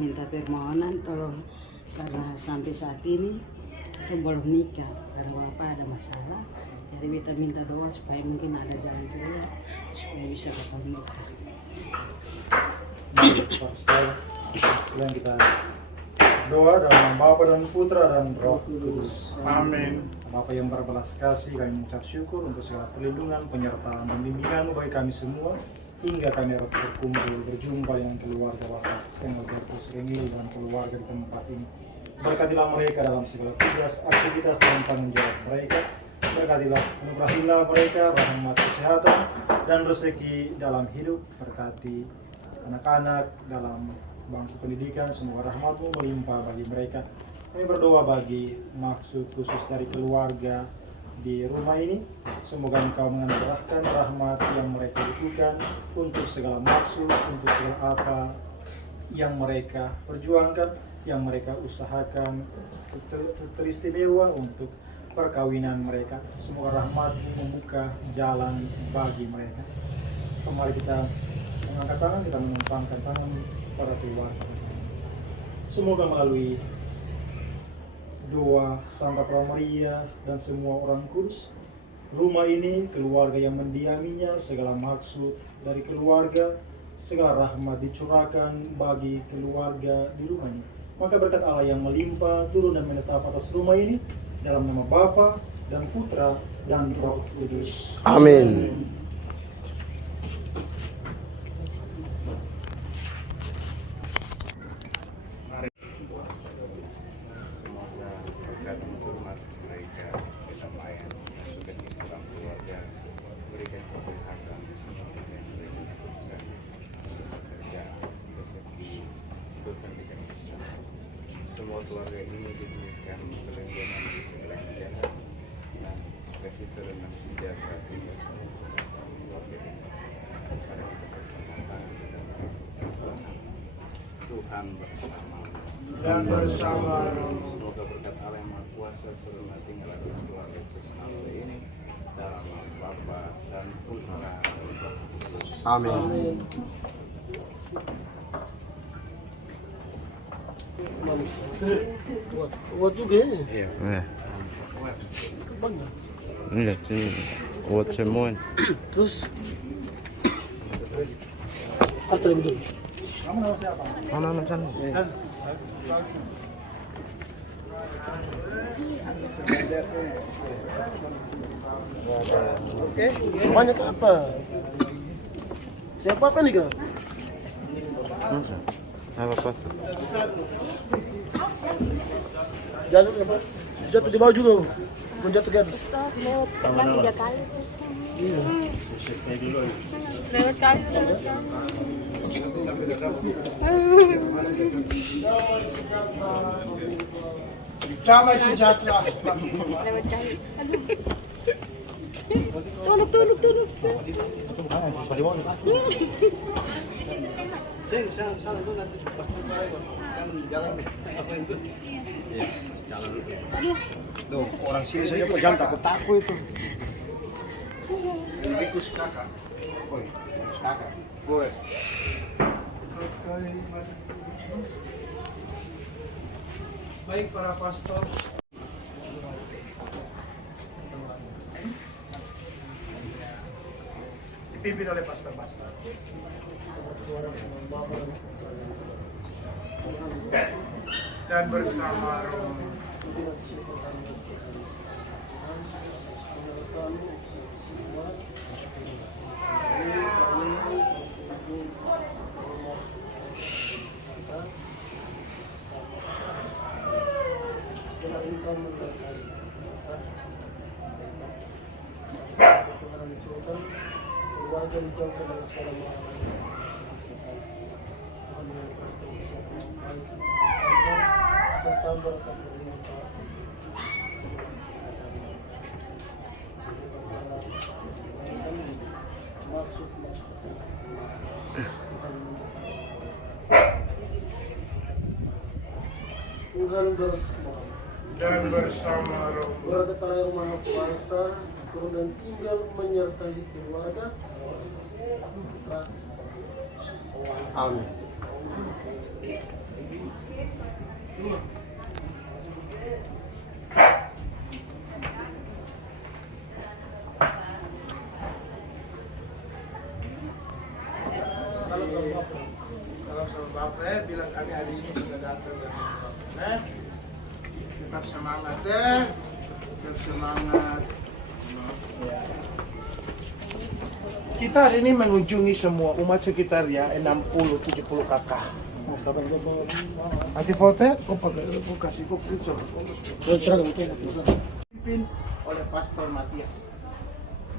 minta permohonan tolong, karena sampai saat ini kita belum nikah karena Bapak ada masalah. Jadi kita minta doa supaya mungkin ada jalan keluar supaya bisa ketemu. Sekarang kita doa dalam nama Bapa dan Putra dan Roh Kudus. Amin. Bapa yang berbelas kasih, kami mengucap syukur untuk segala perlindungan, penyertaan, dan bimbingan bagi kami semua hingga kami dapat berkumpul berjumpa dengan keluarga Bapak yang Albertus Rengil dan keluarga di tempat ini. Berkatilah mereka dalam segala tugas, aktivitas, dan tanggung jawab mereka. Berkatilah, anugerahilah mereka rahmat, kesehatan, dan rezeki dalam hidup. Berkati anak-anak dalam bangku pendidikan, semoga rahmat-Mu melimpah bagi mereka. Kami berdoa bagi maksud khusus dari keluarga di rumah ini. Semoga Engkau menganugerahkan rahmat yang mereka butuhkan untuk segala maksud, untuk segala apa yang mereka perjuangkan, yang mereka usahakan teristimewa untuk perkawinan mereka. Semoga rahmat-Mu membuka jalan bagi mereka. Mari kita mengangkat tangan, kita menumpangkan tangan pada keluarga. Semoga melalui doa Santa Maria dan semua orang kudus, rumah ini, keluarga yang mendiaminya, segala maksud dari keluarga, segala rahmat dicurahkan bagi keluarga di rumah ini. Maka berkat Allah yang melimpah turun dan menetap atas rumah ini, dalam nama Bapa dan Putra dan Roh Kudus. Amin. Semua keluarga ini diberikan perlindungan di segala jalan dan seperti terendam sejahtera hingga semua keluarga ini. Pada kita Tuhan bersama Dan bersama semoga berkat Allah yang Maha Kuasa turun tinggal atas keluarga bersama ini dalam nama Bapa dan Putra dan Roh Kudus. Amin. Kuat juga ya. Iya. Iya, sini. Kuat semua. Terus apa lagi? Mana sana? Oke, banyak apa? Siapa nih kak? Masa? Apa? Jatuh apa? Jatuh di bawah juga. Menjatuh ke atas. Stop, terbang 3 kali. Iya. Lewat kali. damai sejahtera. Lewat kali. Tuluk. Tuh, orang sini saja pegang takut itu. Ikut kakak. Woi, kakak. Woi. Baik para pastor. Dipimpin oleh pastor-pastor. Dan bersama Roh. Keluarga dijauhkan dari segala mara. Serta berkat berlimpah. Maksud Tuhan bersama Dan bersama Roh. berkat Allah yang Maha Kuasa turun dan tinggal menyertai keluarga. Amin. bilang kami hari ini sudah datang dan tetap semangat ya. Tetap semangat. Ya. Kita hari ini mengunjungi semua umat sekitar ya 60-70 kakak. Nanti foto ya, kau kasih kau dipimpin oleh Pastor Matias.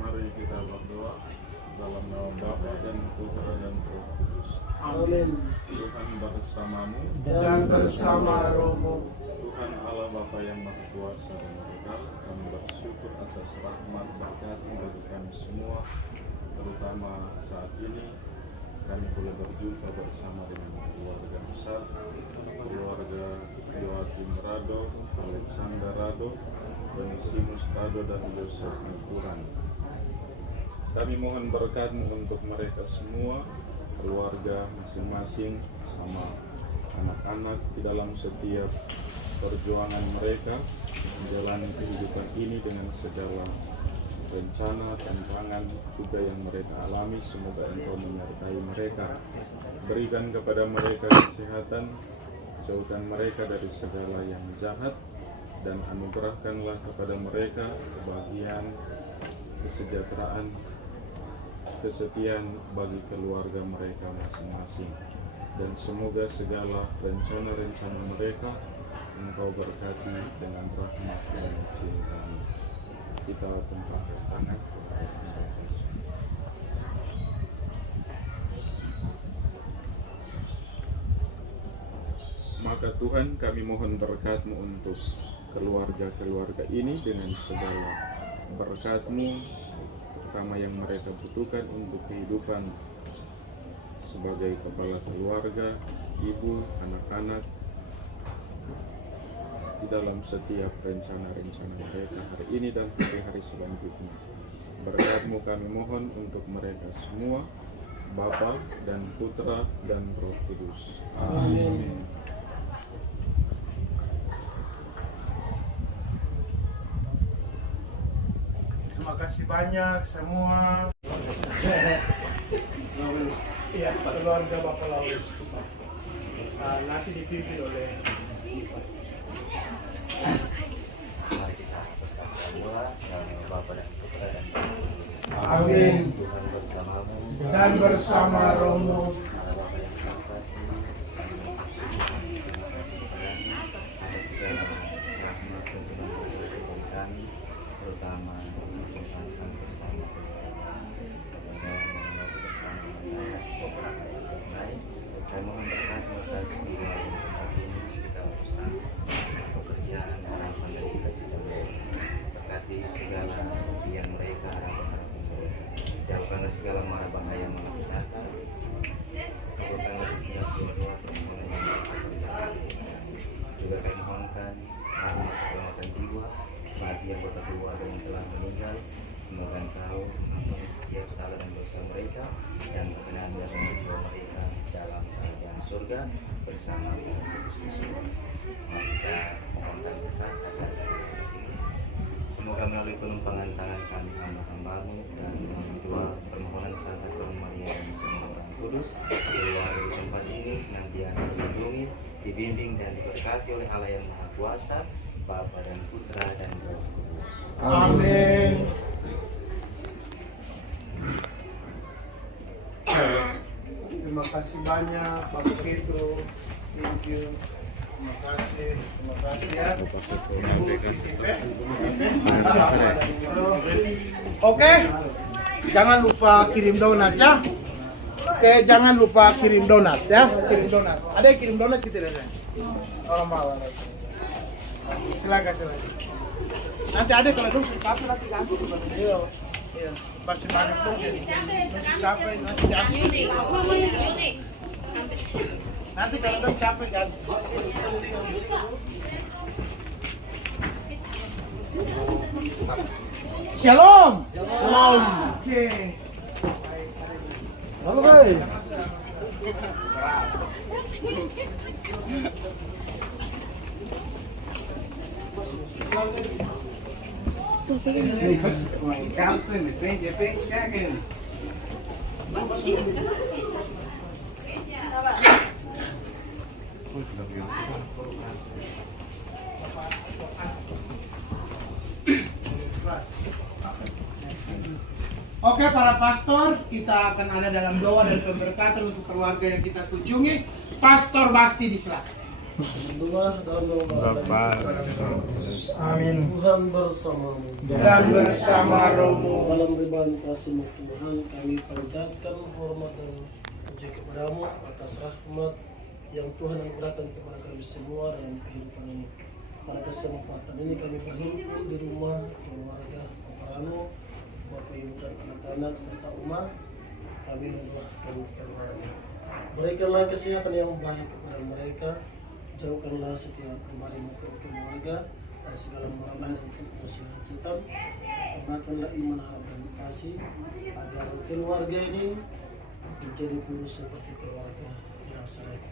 Mari kita berdoa dalam nama Bapa dan Putra dan Roh Kudus. Amin. Tuhan bersamamu Dan bersama rohmu. Tuhan Allah Bapa yang Maha Kuasa dan Kekal, kami bersyukur atas rahmat berkat-Mu bagi kami semua, terutama saat ini kami boleh berjumpa bersama dengan keluarga besar, keluarga Joakim Rado, Alexander Rado, Benisimus Rado, dan Yosef Mekuran. Kami mohon berkat-Mu untuk mereka semua, keluarga masing-masing, sama anak-anak di dalam setiap perjuangan mereka menjalani kehidupan ini dengan segala rencana, tantangan juga yang mereka alami. Semoga Engkau menyertai mereka, berikan kepada mereka kesehatan, jauhkan mereka dari segala yang jahat, dan anugerahkanlah kepada mereka kebahagiaan, kesejahteraan, kesetiaan bagi keluarga mereka masing-masing. Dan semoga segala rencana-rencana mereka Engkau berkati dengan rahmat dan cinta-Mu. Kita tempatkan tangan. Maka Tuhan, kami mohon berkat-Mu untuk keluarga-keluarga ini dengan segala berkat-Mu, terutama yang mereka butuhkan untuk kehidupan sebagai kepala keluarga, ibu, anak-anak, di dalam setiap rencana-rencana mereka hari ini dan hari-hari selanjutnya. Berkat-Mu kami mohon untuk mereka semua, Bapa dan Putra dan Roh Kudus. Amin. Terima kasih banyak semua. Iya, keluarga Bapak Lawrence. Nanti dipimpin oleh Mari kita bersama-sama dalam Bapa dan Putra dan Roh Kudus. Amin. Tuhan bersamamu Dan bersama rohmu. Allah Bapa yang Maha Kuasa, atas segala rahmat dan berkat dari kami, terutama berkumpulkan bersama kepada mengenal bersama beberapa yang lain. Saya mohon berkat atas dua tempat ini, segala usaha pekerjaan harapan dan cita-cita mereka. Berkati segala impian mereka, harapan-harapan mereka. Jauhkanlah segala mara bahaya malapetaka. Kabulkanlah setiap doa permohonan yang mereka kerjakan. Juga kami mohonkan rahmat keselamatan jiwa bagi anggota keluarga yang telah meninggal. Semoga Engkau mengampuni setiap salah dan dosa mereka dan berkenan dalam jiwa mereka dalam kerajaan surga bersama Tuhan Yesus. Mari kita mohonkan berkat atas semoga melalui penumpangan tangan kami hamba-hamba-Mu dan doa permohonan Santa Tuhan Maria dan semua orang kudus, keluarga di tempat ini senantiasa dilindungi, dibimbing dan diberkati oleh Allah yang Maha Kuasa, Bapa dan Putra dan Roh Kudus. Amin. Terima kasih banyak Bapak Pedro. Thank you. Terima kasih ya. Oke, jangan lupa kirim donat ya. Oke, jangan lupa kirim donat ya. Kirim donat. Ada yang kirim donat kita ada. Orang malah. Silakan. Nanti ada kalau dong capek nanti ganti. Iya. Iya. Pasti banyak dong ya. Capek nanti ganti. Nanti kalau dong capek ganti. Shalom. Shalom. Oke. Halo guys. Oke, para pastor, kita akan ada dalam doa dan pemberkatan untuk keluarga yang kita kunjungi. Pastor Basti disilakan. Doa dalam nama Amin. Tuhan bersamamu. Dan bersama romo. Dalam ribuan kasih Tuhan, kami panjatkan hormat dan puji kepadamu atas rahmat yang Tuhan anugerahkan kepada kami semua dalam kehidupan ini. Pada kesempatan ini kami berhimpun di rumah keluarga Bapak Rano, Bapak Ibu dan anak-anak serta umat. Kami mendoakan keluarga. Berikanlah kesehatan yang baik kepada mereka. Jauhkanlah setiap kembali maupun keluarga dari segala marahan dan musibah setan. Tambahkanlah iman, harap dan kasih agar keluarga ini menjadi kudus seperti keluarga di Nazaret.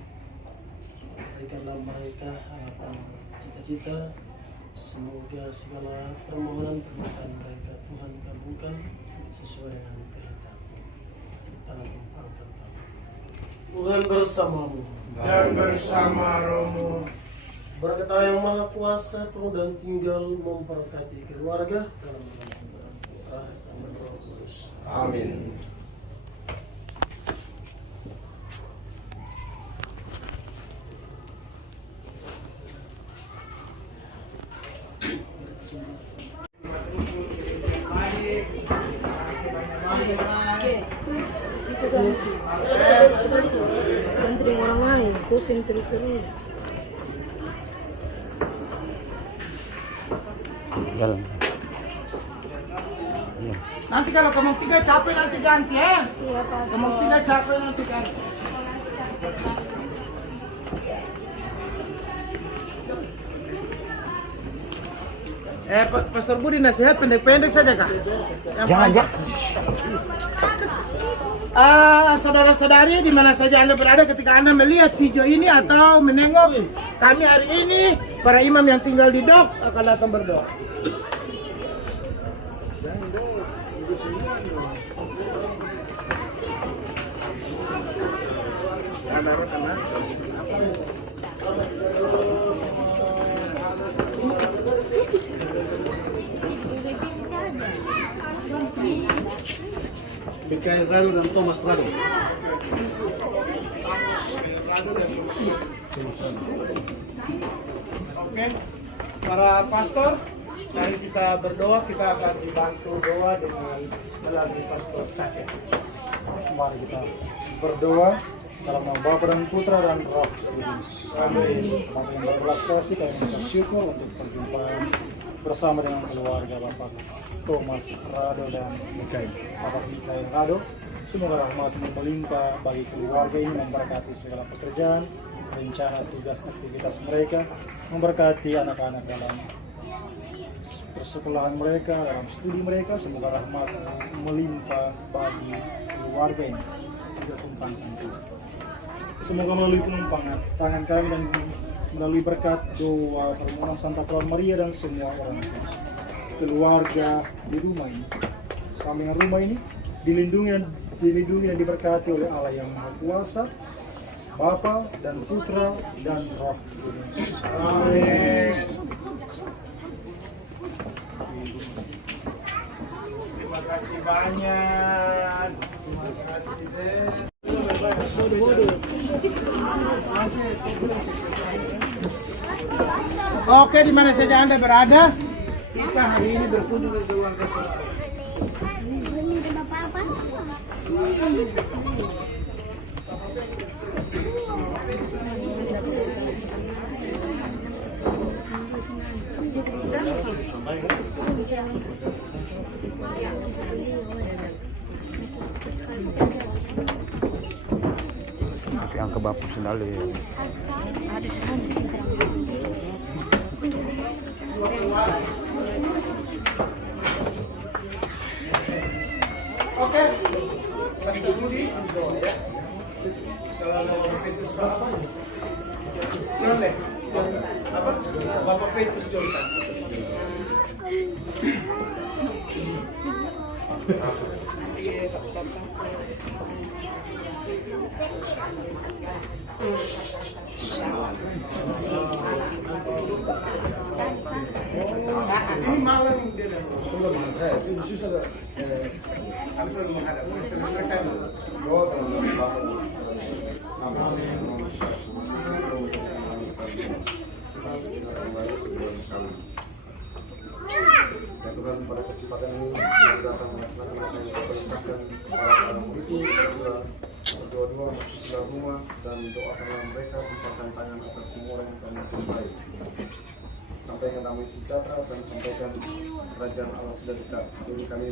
Berikanlah mereka harapan, cita-cita. Semoga segala permohonan permintaan mereka Tuhan kabulkan sesuai dengan kehendak. Kita angkat tangan. Tuhan bersamamu Dan bersama romo. Berkat Allah yang Maha Kuasa turun dan tinggal memberkati keluarga dalam nama Putra dan Roh Kudus. Amin. Situ ganti. Ganti dengan orang lain. Pusing terus-terus. Jalan. Iya. Nanti kalau kamu tiga capek nanti ganti ya. Iya, Pak. Kamu tiga capek nanti ganti. Pastor Budi nasihat pendek-pendek saja kak. Jangan. Saudara-saudari di mana saja Anda berada ketika Anda melihat video ini atau menengok kami hari ini, para imam yang tinggal di Dok akan datang berdoa. Mikael Rano dan Thomas Rano. Oke, para pastor, mari kita berdoa. Kita akan dibantu doa dengan melalui Pastor Cakep. Mari kita berdoa dalam nama Bapa dan Putra dan Roh Kudus. Amin. Bapak yang berbelas kasih, kami mengucap syukur untuk perjumpaan bersama dengan keluarga Bapak Thomas Rado dan Mikael. Bapak Mikael Rado, semoga rahmat-Mu melimpah bagi keluarga ini, memberkati segala pekerjaan, rencana, tugas, aktivitas mereka, memberkati anak-anak dalam persekolahan mereka, dalam studi mereka. Semoga rahmat melimpah bagi keluarga ini. Juga tumpang Tuhan. Semoga melalui penumpangan tangan kami dan melalui berkat doa permohonan Santa Clara Maria dan semua orang tua, keluarga di rumah ini, sampingan rumah ini dilindungi dan diberkati oleh Allah yang Maha Kuasa, Bapa dan Putra dan Roh Kudus. Amin. Terima kasih banyak. Terima kasih deh. Oke, di mana saja Anda berada, kita hari ini berkunjung ke keluarga kita. Yang ke Bapu sendali. Ada sana. Oke, Pastor Budi, doa ya. Salam Petrus apa? John deh. Apa? Bapak Petrus John. Ini malam dia dah. Itu susah. Harus menghadap. Selesai dulu. Ya Tuhan, pada kesempatan ini kita datang melaksanakan apa yang Kau perintahkan para murid-Mu, juga berdua-dua masuk dalam rumah dan doakanlah mereka, tempatkan tangan atas semua yang kami cintai. Sampaikan damai sejahtera dan sampaikan kerajaan Allah sudah dekat. Jadi kami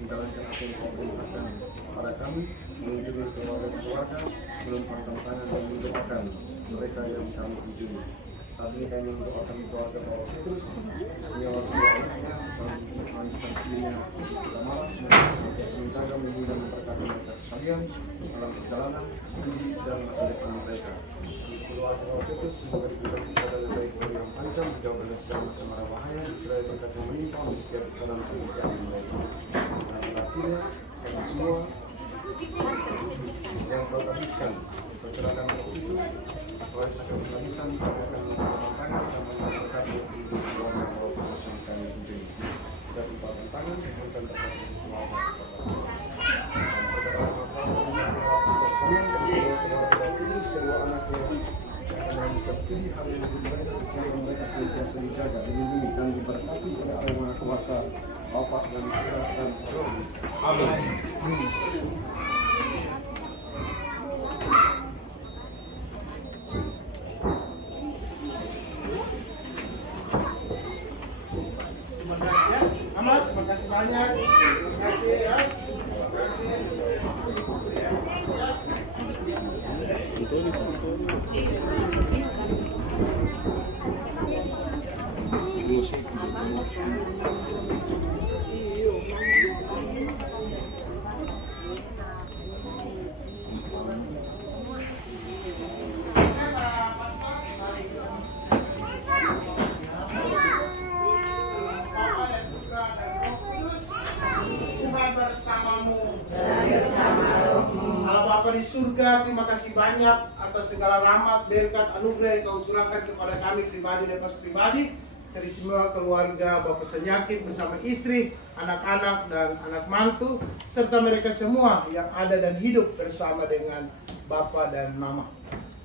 menjalankan apa yang Kau perintahkan pada kami, mengunjungi keluarga-keluarga, menumpangkan tangan dan mendoakan mereka yang kami kunjungi. Saat ini kami mendoakan keluarga Bapak Petrus, semua anaknya, dan melanjutkan dirinya pada malam, semoga melindungi dan memberkati mereka sekalian dalam perjalanan, studi dan masa depan mereka. Keluarga Bapak Petrus, semoga diberikan kesehatan yang baik dari yang panjang, dijauhkan dari segala macam mara bahaya, dicurahkan berkat yang menimpa di setiap usaha dan pekerjaan mereka. Dan terakhir, kami semua yang Kau habiskan, percelakaan waktu itu, oleh sakit kehabisan, kami akan menggunakan tangan dan mengasalkan keluarga Bapak Petrus yang kami kunjungi. Kita tumpahkan tangan, dan tersebut keluarga semua anaknya akan melanjutkan studi, hal yang lebih baik, sehingga mereka senantiasa dijaga, dilindungi dan diberkati oleh Allah Maha Kuasa, Bapa dan Putra dan Roh Kudus. Amin. Terima kasih ya. Amat, terima kasih banyak. Terima kasih ya. Terima kasih. Bapa di surga, terima kasih banyak atas segala rahmat, berkat, anugerah yang Kau curahkan kepada kami pribadi dan pas pribadi, teristimewa keluarga Bapak Senyakit bersama istri, anak-anak dan anak mantu, serta mereka semua yang ada dan hidup bersama dengan Bapa dan Mama.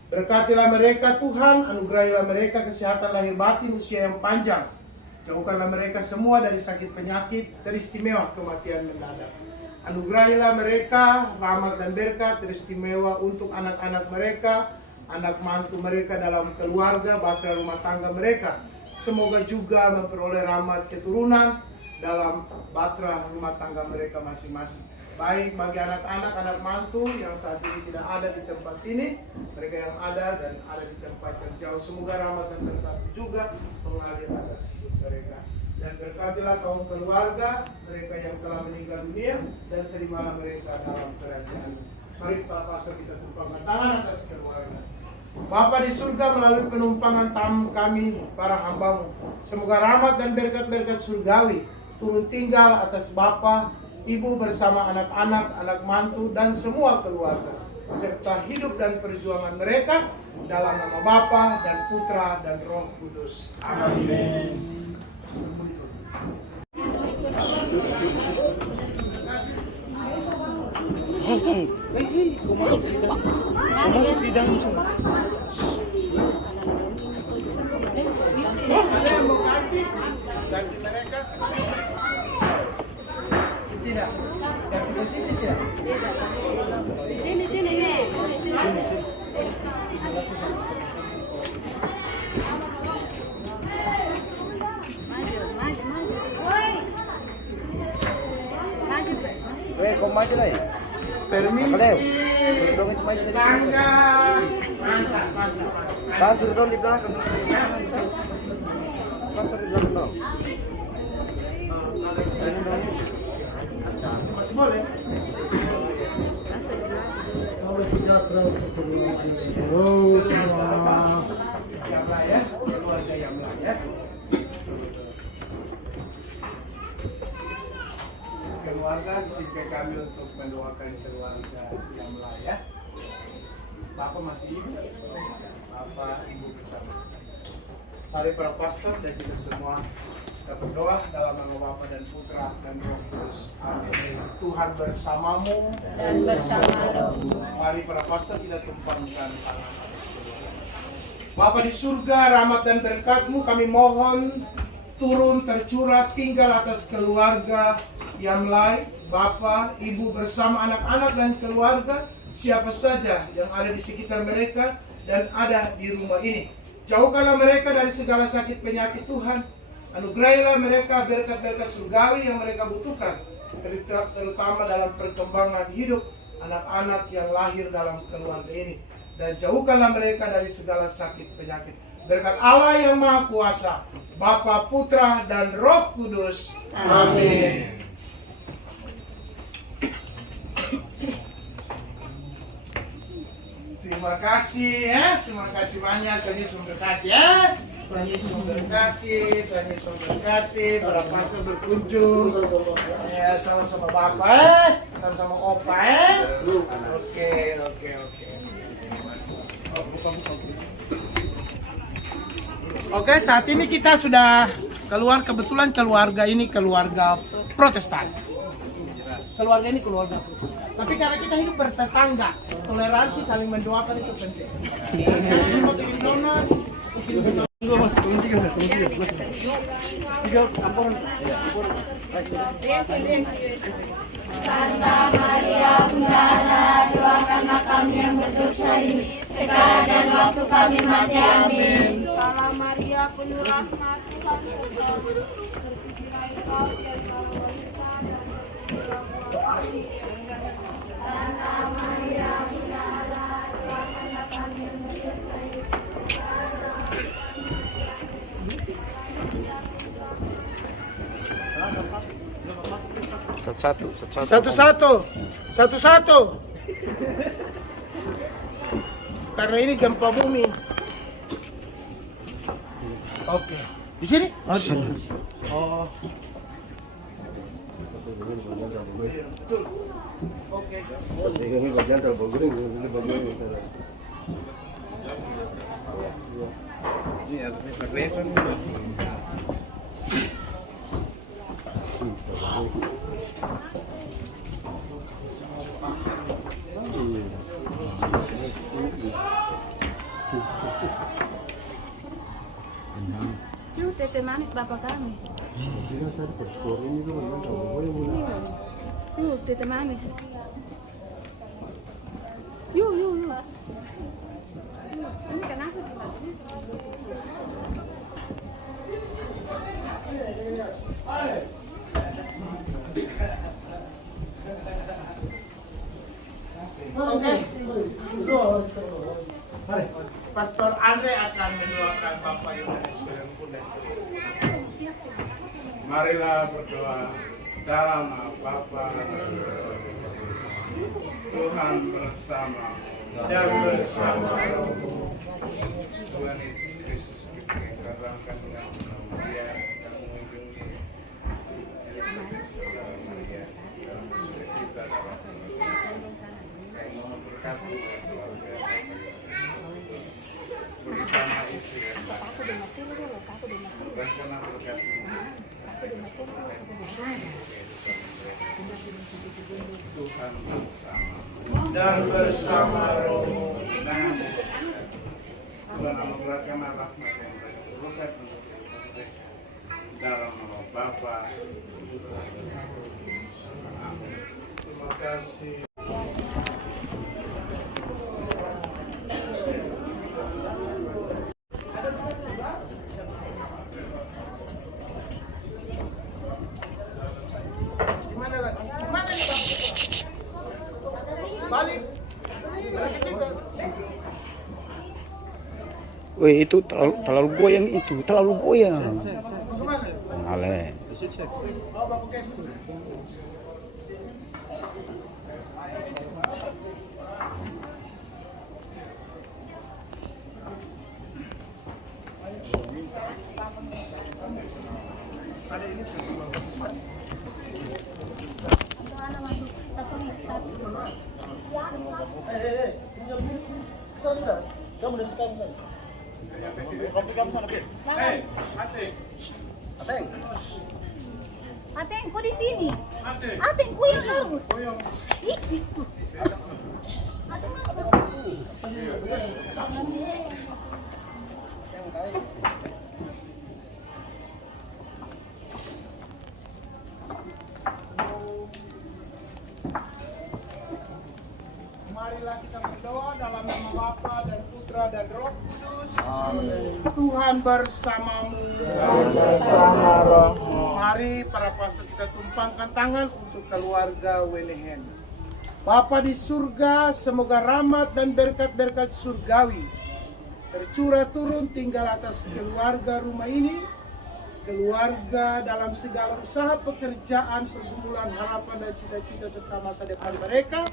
Berkatilah mereka Tuhan, anugerahilah mereka kesehatan lahir batin, usia yang panjang. Jauhkanlah mereka semua dari sakit penyakit, teristimewa kematian mendadak. Anugerahilah mereka rahmat dan berkat teristimewa untuk anak-anak mereka, anak mantu mereka dalam keluarga, bahtera rumah tangga mereka. Semoga juga memperoleh rahmat keturunan dalam bahtera rumah tangga mereka masing-masing. Baik bagi anak-anak, anak mantu yang saat ini tidak ada di tempat ini, mereka yang ada dan ada di tempat yang jauh. Semoga rahmat dan berkat juga mengalir atas hidup mereka. Dan berkatilah kaum keluarga mereka yang telah meninggal dunia, dan terimalah mereka dalam kerajaan. Mari Pak Pastor kita tumpangkan tangan atas keluarga. Bapa di surga, melalui penumpangan tamu kami para hamba-Mu, semoga rahmat dan berkat-berkat surgawi turun tinggal atas Bapa, Ibu bersama anak-anak, anak mantu dan semua keluarga, serta hidup dan perjuangan mereka dalam nama Bapa dan Putra dan Roh Kudus. Amin. Hei, kau masuk di dalam. Kau masuk di dalam semua. Ada yang mau ganti mereka? Tidak. Ganti posisi tidak? Sini. Weh, kau maju lah ya. Permisi. Dong itu masih Bangga. Mantap. Pasur dong di belakang. Pasur di belakang dong. Masih boleh? Kalau sejahtera terus semua. Yamlah ya, keluarga Yamlah ya. Keluarga izinkan kami untuk mendoakan keluarga Yamlah ya. Bapak masih hidup, Bapak Ibu Mari para pastor dan kita semua kita berdoa dalam nama Bapa dan Putra dan Roh Kudus. Amin. Tuhan bersamamu Dan bersama rohmu. Mari para pastor kita tumpangkan tangan atas kedua. Bapa di surga, rahmat dan berkat-Mu kami mohon turun tercurah tinggal atas keluarga Yamlai, Bapak, Ibu bersama anak-anak dan keluarga, siapa saja yang ada di sekitar mereka dan ada di rumah ini. Jauhkanlah mereka dari segala sakit penyakit Tuhan. Anugerahilah mereka berkat-berkat surgawi yang mereka butuhkan, terutama dalam perkembangan hidup anak-anak yang lahir dalam keluarga ini. Dan jauhkanlah mereka dari segala sakit penyakit. Berkat Allah yang Maha Kuasa, Bapa, Putra, dan Roh Kudus. Amin. Terima kasih ya, terima kasih banyak. Tuhan Yesus memberkati ya. Tuhan Yesus memberkati, Tuhan Yesus memberkati. Para pastor berkunjung. Ya, salam sama Bapak, salam sama Opa ya. Oke. Oke, saat ini kita sudah keluar, kebetulan keluarga ini keluarga Protestan. Keluarga ini keluarga Protestan. Tapi karena kita hidup bertetangga, toleransi, saling mendoakan itu penting. Jangan lupa kirim donat. Santa Maria Bunda Allah, doakanlah kami yang berdosa ini, sekarang dan waktu kami mati. Amin. Salam Maria, penuh rahmat, Tuhan sertamu. Terpujilah engkau di antara wanita dan Santa Maria Bunda Allah, doakanlah kami yang berdosa ini. Satu-satu. Karena ini gempa bumi. Oke. Di sini? Oh. Betul. Oke. Ini bagian terbagus ini bagian ini Itu tete manis bapak kami. Yuk, tete manis. Yuk. Ini kenapa tempatnya? Oke. Mari, Pastor Andre akan mendoakan Bapak Yohanes Bunda. Marilah berdoa dalam nama Bapa Tuhan bersama Dan bersama Rohmu. Tuhan Yesus Kristus kita karangkan dengan Maria dan mengunjungi Yesus dalam Maria dalam kita dalam kami mohon berkati keluarga bersama istri dan anak. Berkenan berkati Tuhan bersama Dan bersama Rohmu. Tuhan anugerahkan rahmat yang berkat untuk kita dalam nama Bapa. Amin. Terima kasih. Gimana lagi? Gimana nih, Bang? Balik ke situ. Woi, itu terlalu goyang itu, terlalu goyang. Kemana? Ale. Oh, Bapak Ken. Ada ini sebelum Ustaz. Sudah. Kamu udah sekarang sana. Atengku di sini. Atengku yang harus. Ih, itu. Ateng masuk. Marilah kita berdoa dalam nama Bapa dan Putra dan Roh Kudus. Amin. Tuhan bersamamu. Bersama rohmu. Mari para pastor kita tumpangkan tangan untuk keluarga Welehen. Bapa di surga, semoga rahmat dan berkat-berkat surgawi tercurah turun tinggal atas keluarga rumah ini, keluarga dalam segala usaha pekerjaan, pergumulan, harapan dan cita-cita serta masa depan mereka.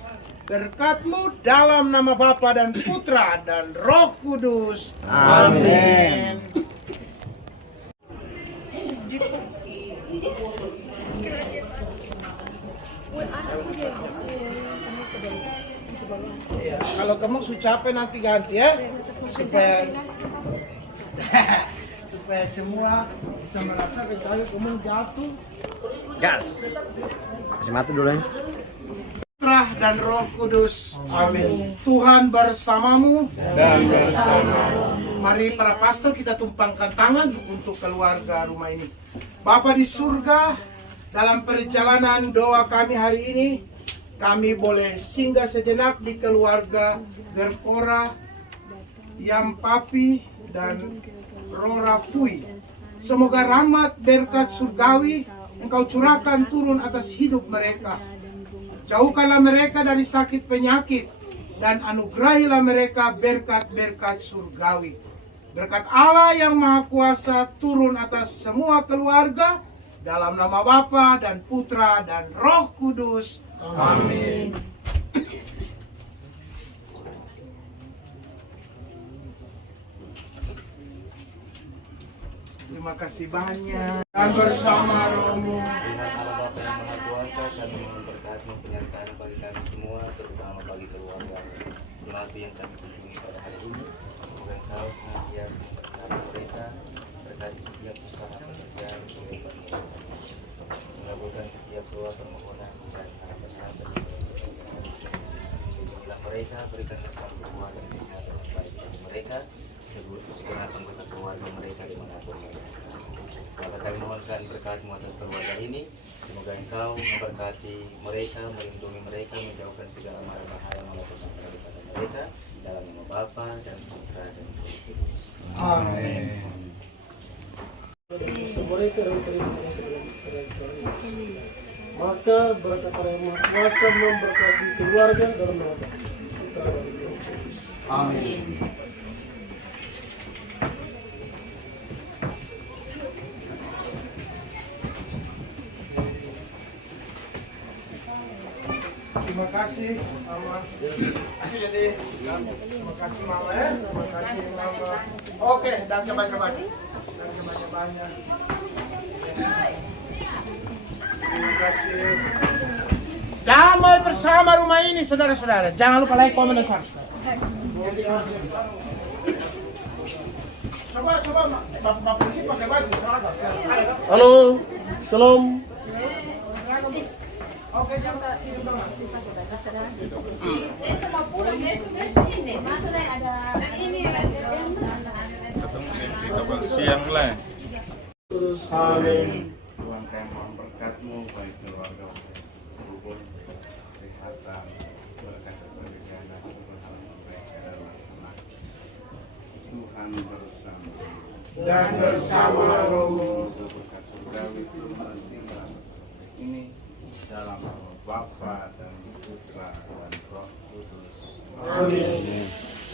Berkat-Mu dalam nama Bapa dan Putra dan Roh Kudus. Amin. Ya, kalau kamu sudah capek nanti ganti ya, supaya supaya semua bisa merasakan kalau kamu jatuh. Gas. Kasih mata dulu ya. Putra dan Roh Kudus. Amin. Tuhan bersamamu Dan bersama Mari para pastor kita tumpangkan tangan untuk keluarga rumah ini. Bapa di surga, dalam perjalanan doa kami hari ini, kami boleh singgah sejenak di keluarga Gerpora, Yam Papi, dan Rora Fui. Semoga rahmat berkat surgawi Engkau curahkan turun atas hidup mereka. Jauhkanlah mereka dari sakit penyakit dan anugerahilah mereka berkat-berkat surgawi. Berkat Allah yang Maha Kuasa turun atas semua keluarga dalam nama Bapa dan Putra dan Roh Kudus. Amin. Terima kasih banyak dan bersama rohmu. Dengan Allah Bapa yang Maha Kuasa, kami memberkati penyertaan bagi kami semua, terutama bagi keluarga Melati yang kami kunjungi pada hari ini. Semoga Engkau senantiasa memberkati mereka, berkati setiap usaha pekerjaan kehidupan mereka, mengabulkan setiap doa permohonan dan harapan jumlah mereka, berikan kesembuhan dan kesehatan yang baik bagi mereka, segenap anggota keluarga mereka dimanapun mereka. Maka kami mohonkan berkat-Mu atas keluarga ini. Semoga Engkau memberkati mereka, melindungi mereka, menjauhkan segala mara bahaya malapetaka daripada mereka. Dalam nama Bapa dan Putra dan Roh Kudus. Amin. Maka berkat Allah yang Maha Kuasa memberkati keluarga dalam nama Bapa, Putra dan Roh Kudus. Amin. Terima kasih Mama. Kasih jadi. Terima kasih Mama ya. Terima kasih Mama. Oke, dan coba-coba. Dan coba-cobanya. Terima kasih. Damai bersama rumah ini saudara-saudara. Jangan lupa like, komen, dan subscribe. Coba Bapak sih pakai baju seragam. Halo, salam. Oke, jangan kirim dong. Ketemu di kapan siang lah. Amin. Tuhan kami mohon berkat-Mu bagi keluarga berhubung kesehatan, berkat kebahagiaan dan keberhasilan mereka dalam iman. Tuhan bersama Dan bersama rohmu. berkat surgawi turun tinggal ini dalam nama Bapa dan Putra dan Roh Kudus. Amin.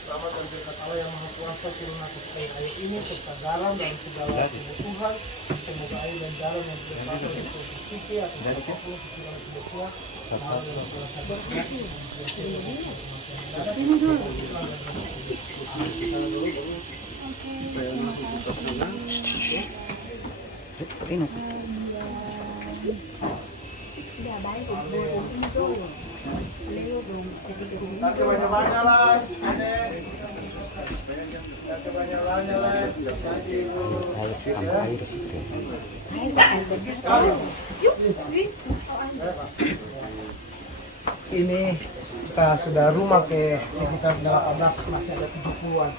Selamat dan berkat Allah yang Maha Kuasa turun atas air ini serta garam dan segala kebutuhan. Semoga air dan garam yang berasal dari suci atas apapun segala kebutuhan. Hal dalam segala sabar. Coba-cobanya lah, adek. Ini kita sudah rumah ke sekitar 18, masih ada 70-an.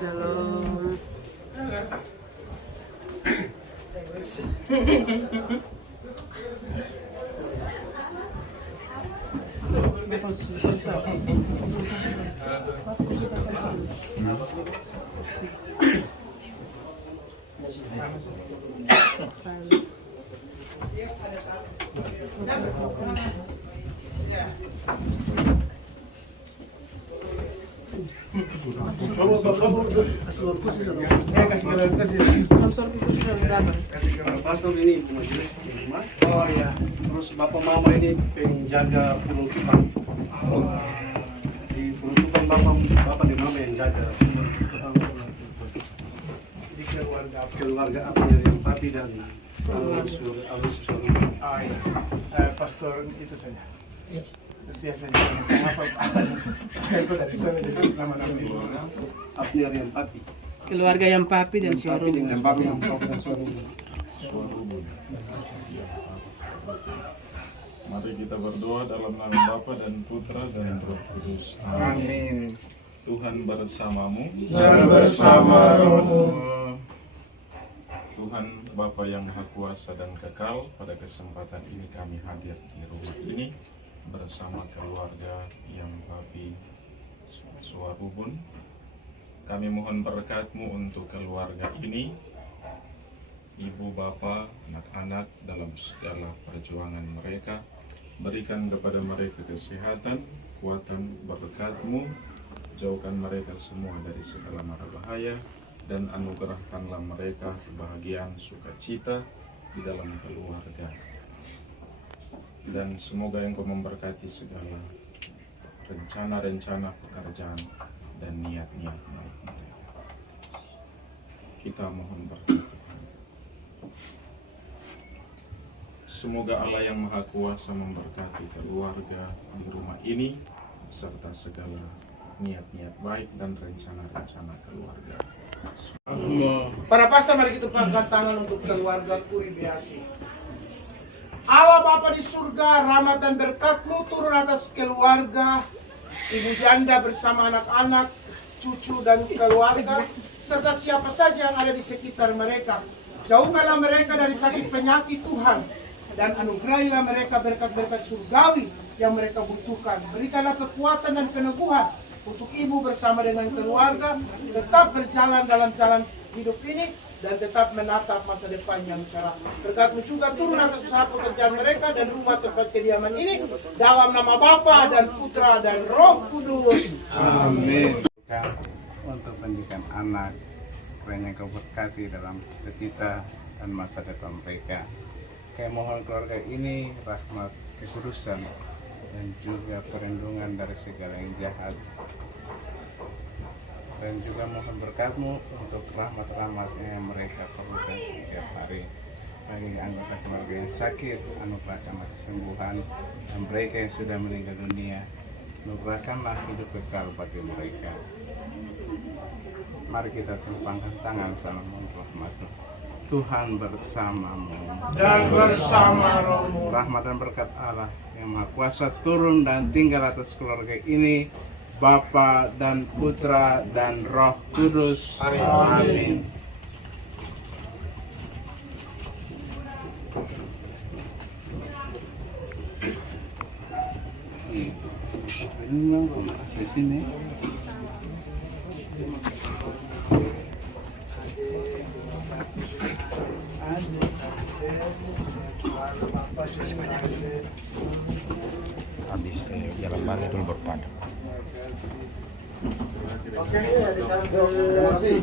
Shalom. Pastor ini majelis di rumah. Oh iya. Terus bapak mama ini penjaga penutupan. Di penutupan bapak dan mama yang jaga. Di Keluarga apa yang papi dan alus suami. Ah iya. Pastor itu saja. Biasanya sama apa? Aku dari sana jadi nama-nama itu. Apnya yang papi. Keluarga yang papi dan suara Yang papi yang dan suami. Mari kita berdoa dalam nama Bapa dan Putra dan Roh Kudus. Amin. Tuhan bersamamu. Dan bersama rohmu. Tuhan Bapa yang Maha Kuasa dan Kekal, pada kesempatan ini kami hadir di rumah ini bersama keluarga yang papi Suarubun. Kami mohon berkat-Mu untuk keluarga ini, ibu, bapa, anak-anak dalam segala perjuangan mereka. Berikan kepada mereka kesehatan, kekuatan, berkat-Mu. Jauhkan mereka semua dari segala mara bahaya, dan anugerahkanlah mereka kebahagiaan, sukacita di dalam keluarga. Dan semoga Engkau memberkati segala rencana-rencana pekerjaan dan niat-niat baik mereka. Kita mohon berkat Tuhan. Semoga Allah yang Maha Kuasa memberkati keluarga di rumah ini beserta segala niat-niat baik dan rencana-rencana keluarga. Para pastor, mari kita angkat tangan untuk keluarga Kuribiasi. Allah Bapa di surga, rahmat dan berkat-Mu turun atas keluarga, ibu janda bersama anak-anak, cucu dan keluarga, serta siapa saja yang ada di sekitar mereka. Jauhkanlah mereka dari sakit penyakit Tuhan, dan anugerahilah mereka berkat-berkat surgawi yang mereka butuhkan. Berikanlah kekuatan dan keneguhan untuk ibu bersama dengan keluarga, tetap berjalan dalam jalan hidup ini, dan tetap menatap masa depan yang cerah. Berkat-Mu juga turun atas usaha pekerjaan mereka dan rumah tempat kediaman ini, dalam nama Bapa dan Putra dan Roh Kudus. Amin. Untuk pendidikan anak, kiranya Kau berkati dalam cita-cita dan masa depan mereka. Kami mohon keluarga ini rahmat kekudusan dan juga perlindungan dari segala yang jahat. Dan juga mohon berkat-Mu untuk rahmat-rahmat yang mereka perlukan setiap hari. Bagi anggota keluarga yang sakit, anugerahkanlah kesembuhan, dan mereka yang sudah meninggal dunia, anugerahkanlah hidup kekal bagi mereka. Mari kita tumpangkan tangan salam rahmat. Tuhan bersamamu Dan bersama rohmu. Rahmat dan berkat Allah yang Maha Kuasa turun dan tinggal atas keluarga ini, Bapa dan Putra dan Roh Kudus. Amin. Di sini. Habis jalan balik dulu berpada. Oke, terima kasih.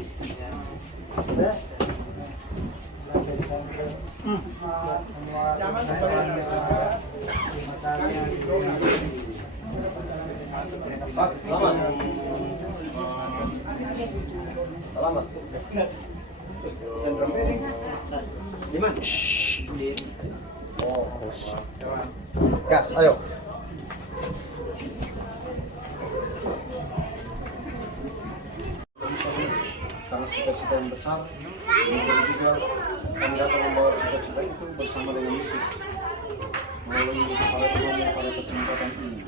Jangan Selamat. Gimana? Oh, gas, ayo. Karena sukacita yang besar, dan juga kami dapat membawa sukacita itu bersama dengan Yesus melalui para imam pada kesempatan ini.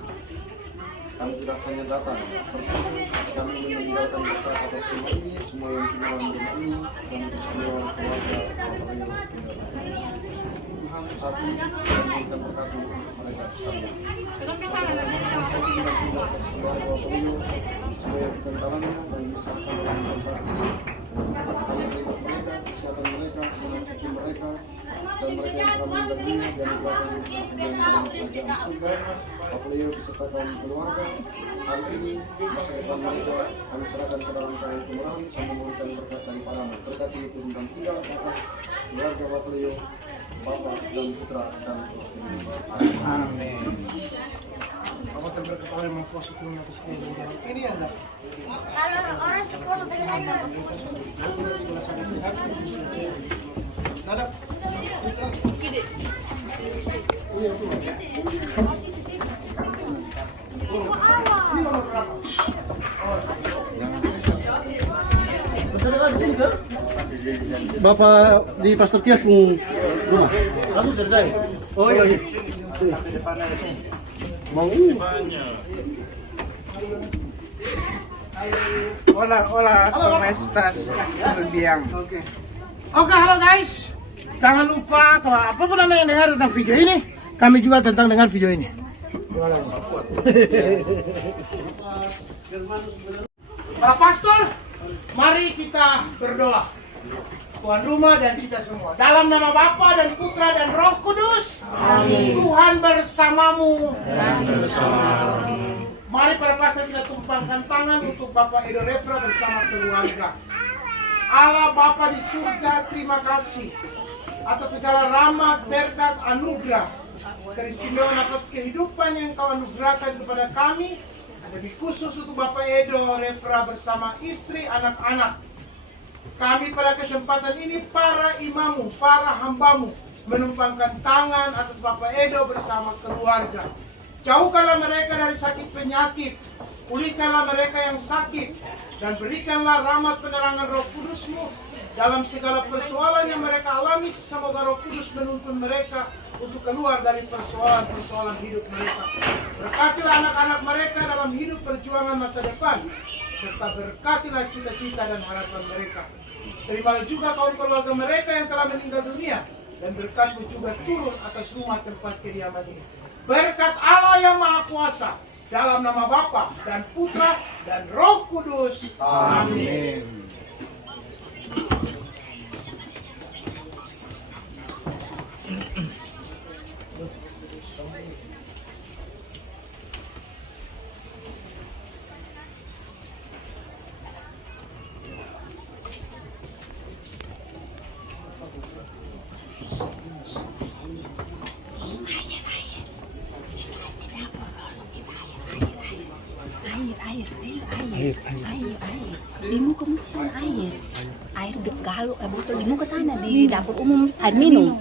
Kami tidak hanya datang, tetapi kami ingin meninggalkan berkat atas rumah ini, semua yang tinggal dalam rumah ini, dan untuk semua keluarga Bapak Rio. Tuhan satu dan memberikan berkat untuk mereka sekalian. Semua yang kita dalamnya dan misalkan dalam berkat mereka, kesehatan mereka, mensuci mereka, dan mereka yang telah meninggal dunia dan belakang dan kerajaan surga. Bapak Leo besertakan keluarga hari ini masa depan mereka kami serahkan ke dalam tangan kemurahan sambil memberikan berkat dari Paramu. Berkat itu tentang tinggal atas keluarga Bapak Leo, Bapa dan Putra dan Roh Kudus. Amin. Apa terberkati kepala yang mempuasa turun atas ini ada. Kalau orang sekolah dengan Ada. Bapak di Pastor Tias pun rumah. Langsung selesai. Oh iya. Mau ini. Hola, ¿cómo estás? Bien. Oke, halo guys. Jangan lupa kalau apapun Anda yang dengar tentang video ini, kami juga tentang dengar video ini. Terima kasih. Para pastor, mari kita berdoa. Tuhan rumah dan kita semua. Dalam nama Bapa dan Putra dan Roh Kudus. Amin. Tuhan bersamamu dan bersamamu. Mari para pastor kita tumpangkan tangan untuk Bapak Edo Refra bersama keluarga. Allah Bapa di surga, terima kasih atas segala rahmat, berkat, anugerah, keistimewaan atas kehidupan yang Kau anugerahkan kepada kami. Lebih khusus untuk Bapak Edo Refra bersama istri, anak-anak. Kami pada kesempatan ini para imamu, para hambamu menumpangkan tangan atas Bapak Edo bersama keluarga. Jauhkanlah mereka dari sakit penyakit, pulihkanlah mereka yang sakit, dan berikanlah rahmat penerangan Roh Kudus-Mu dalam segala persoalan yang mereka alami. Semoga Roh Kudus menuntun mereka untuk keluar dari persoalan-persoalan hidup mereka. Berkatilah anak-anak mereka dalam hidup perjuangan masa depan, serta berkatilah cita-cita dan harapan mereka. Terimalah juga kaum keluarga mereka yang telah meninggal dunia, dan berkat-Mu juga turun atas rumah tempat kediaman ini. Berkat Allah yang Maha Kuasa, dalam nama Bapa dan Putra dan Roh Kudus. Amin. Air. Limu ke sana air. Air galon, botol limu ke sana di dapur umum air minum.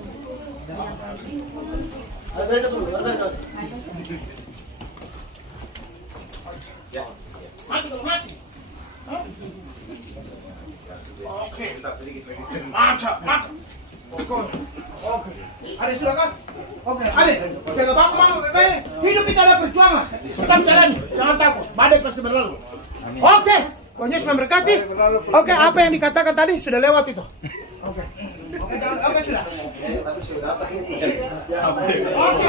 Mati. Oke. Mantap. Oke. Ada sudah kan? Oke, ada. Jaga bapak mama baik-baik. Hidup kita ada perjuangan. Tetap jalani, jangan takut. Badai pasti berlalu. Oke. Tuhan Yesus memberkati. Oke, apa yang dikatakan tadi sudah lewat itu. Oke. Oke, sudah. Oke.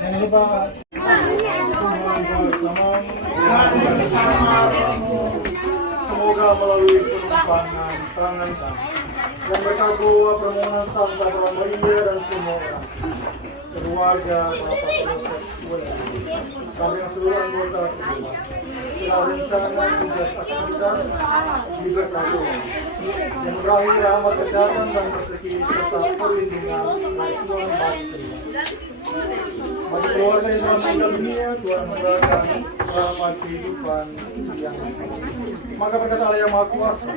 Jangan lupa semoga melalui penumpangan tangan kami yang berkat doa permohonan Santa Maria dan semua orang keluarga Bapak Yosef Kuala, sampai seluruh anggota kedua, segala rencana, tugas, aktivitas diberkati, yang berakhir rahmat kesehatan dan rezeki serta perlindungan dari Tuhan bagi kedua. Bagi keluarga yang dalam meninggal dunia, Tuhan memberikan rahmat kehidupan yang maka berkata Allah yang Maha Kuasa,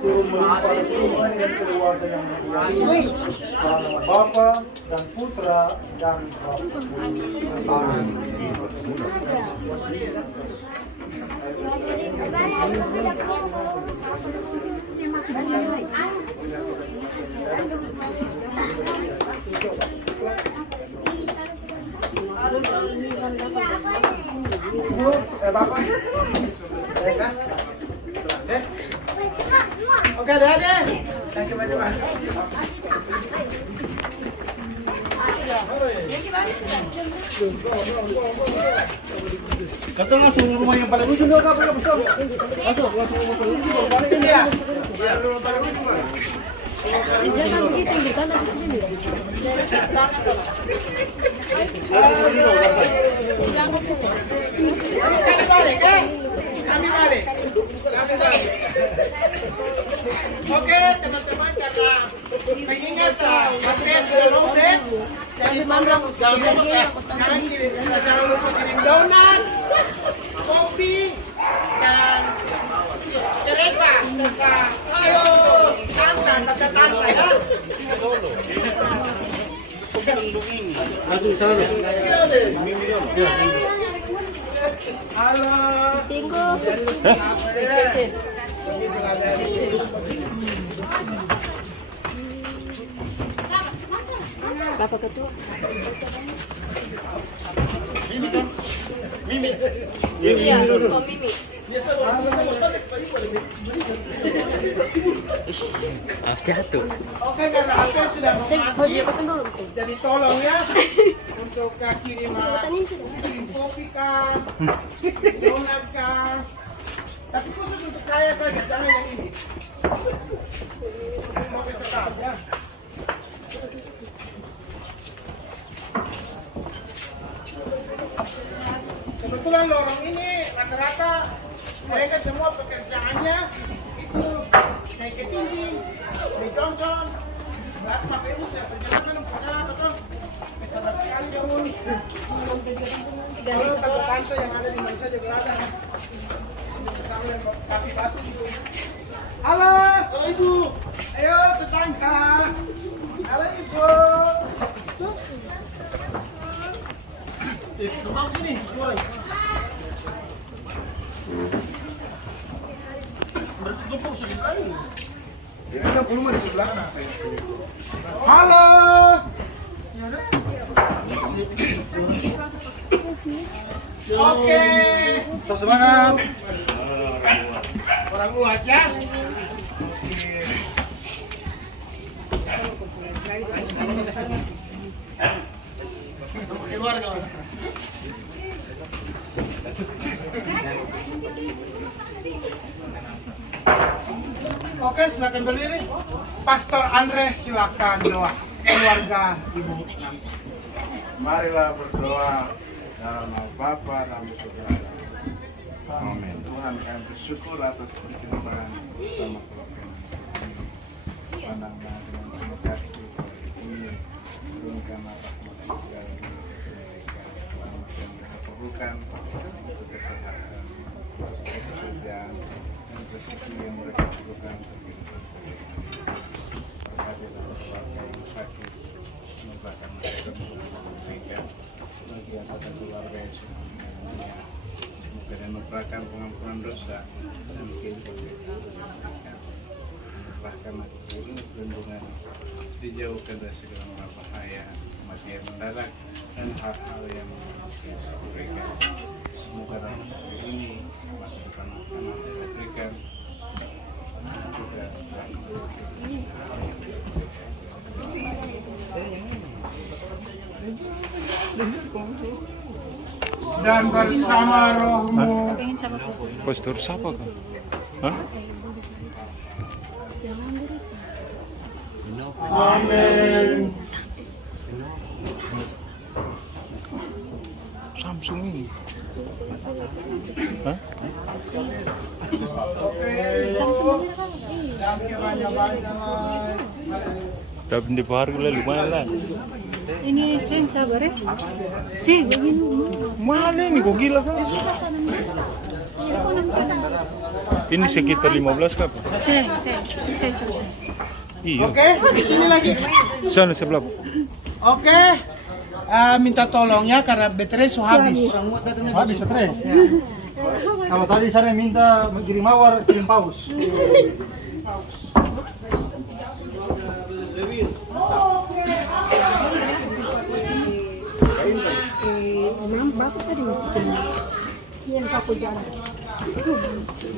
turun melimpah kehidupan dan keluarga yang mulia dalam nama Bapa dan Putra dan Roh Kudus. Amin. Bapak. Oke, deh. Coba. Kata langsung rumah yang paling ujung dong, Kak. Masuk langsung rumah paling ujung. Iya. Iya, rumah paling ujung, Mas. Jangan gitu, bukan aku ini. Dari sebelah Kami balik, kan? Kami balik. Oke, teman-teman, karena mengingat Kapten sudah mau deh, jadi jangan lupa kirim donat, kopi, dan kereta serta ayo tante ya. Langsung sana. Halo. Tunggu. Bapak Ketua. Mimi. Iya, Kok Mimi. Harus jatuh. Oke, karena aku sudah mati, jadi tolong ya untuk kirim kopi kah, donat kah, tapi khusus untuk saya saja, jangan yang ini. Mau peserta aja. Kebetulan lorong ini rata-rata mereka semua pekerjaannya itu naik ke tinggi, di Johnson, sebelah KPU sudah perjalanan padahal betul kesabar sekali dong. Kalau tante yang ada di mana saja berada, bersama dengan kaki pasti itu. Halo, ibu, ayo tetangga. Halo ibu. Sebelah sini, keluar. Bertumpuk sekali. Dia ada volume di sebelah sana. Halo. Oke. Tetap semangat. Orang kuat ya. Keluar kawan. Oke, silakan berdiri. Pastor Andre, silakan doa keluarga Ibu Namsa. Marilah berdoa dalam nama Bapa dan Putra. Amin. Tuhan, kami bersyukur atas perjumpaan bersama keluarga kami. Pandanglah dengan terima kasih ini turunkanlah rahmat segala mereka selamat yang mereka perlukan untuk kesehatan, pekerjaan, dan rezeki yang mereka perlukan untuk kehidupan berkati dalam keluarga yang sakit, merupakan mereka mereka bagi anggota keluarga yang sudah meninggal dunia. Semoga dan merupakan pengampunan dosa dan kehidupan mereka. Merupakan mati seluruh perlindungan, dijauhkan dari segala macam bahaya, kematian mendadak dan hal-hal yang menyakitkan mereka. Semoga dalam hari ini masa depan akan diberikan juga dan bersama rohmu. Postur siapa kak? Hah? Amin. Samsung ini. Hah? Tapi di harga lumayan lah. Ini sen sabar ya. Sen begini. Mahal ini, kok gila kan? Ini sekitar 15 kah? Sen. Iya. Oke, di sini lagi. Sana sebelah. Oke. Minta tolong ya karena baterai sudah habis. Habis baterai. Kalau tadi saya minta kirim mawar, kirim paus. Bagus tadi. Yang aku jalan.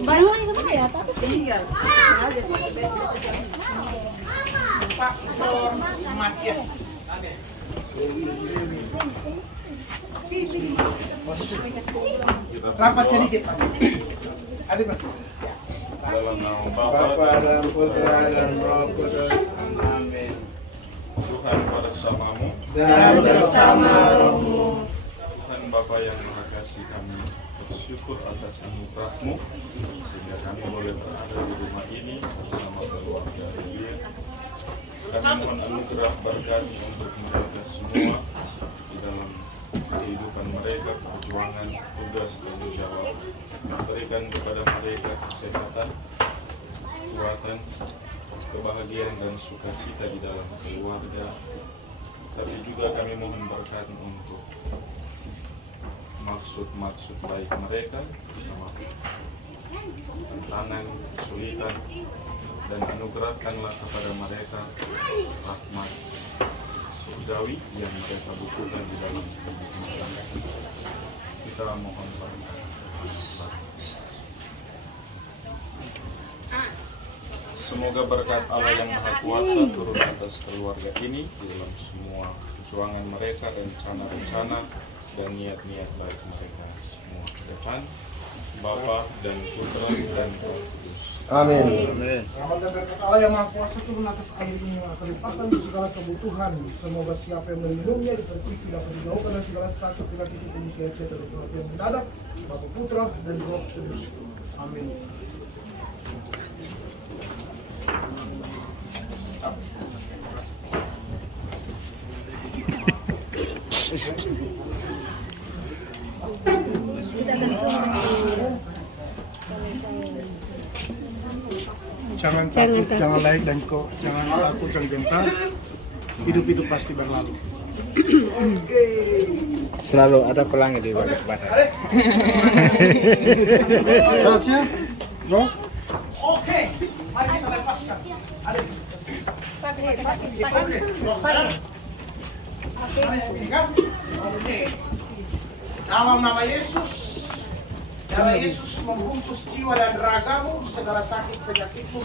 Barang lagi ketemu ya, tapi tinggal. Pastor Matias. Rapat sedikit. Ada Pak. Dalam nama Bapa dan Putra dan Roh Kudus. Amin. Tuhan bersamamu. Dan bersamamu. Tuhan Bapa yang Maha Kasih, kami bersyukur atas anugerah-Mu sehingga kami boleh berada di rumah ini bersama keluarga Relia. Kami mohon anugerah berkati untuk mereka semua di dalam kehidupan mereka, perjuangan, tugas, tanggung jawab. Berikan kepada mereka kesehatan, kekuatan, kebahagiaan dan sukacita di dalam keluarga. Tapi juga kami mohon berkat untuk maksud-maksud baik mereka, terutama tantangan, kesulitan, dan anugerahkanlah kepada mereka rahmat surgawi yang mereka butuhkan di dalam kehidupan mereka. Kita mohon berkat. Semoga berkat Allah yang Maha Kuasa turun atas keluarga ini di dalam semua perjuangan mereka, rencana-rencana, dan niat-niat baik mereka semua ke depan. Bapa dan Putra dan Roh Kudus. Amin. Rahmat dan berkat Allah yang Maha Kuasa turun atas air ini melimpahkan untuk segala kebutuhan. Semoga siapa yang melindunginya diperciki dapat dijauhkan dari segala sakit penyakit manusia cedera yang mendadak. Bapa, Putra dan Roh Kudus. Amin. Jangan takut, jangan like dan kok, jangan takut dan gentar. Hidup itu pasti berlalu. Selalu ada pelangi di balik badan. Rahasia, bro. Oke, mari kita lepaskan. Ada. Dalam nama Yesus, darah Yesus membungkus jiwa dan ragamu, segala sakit penyakitmu.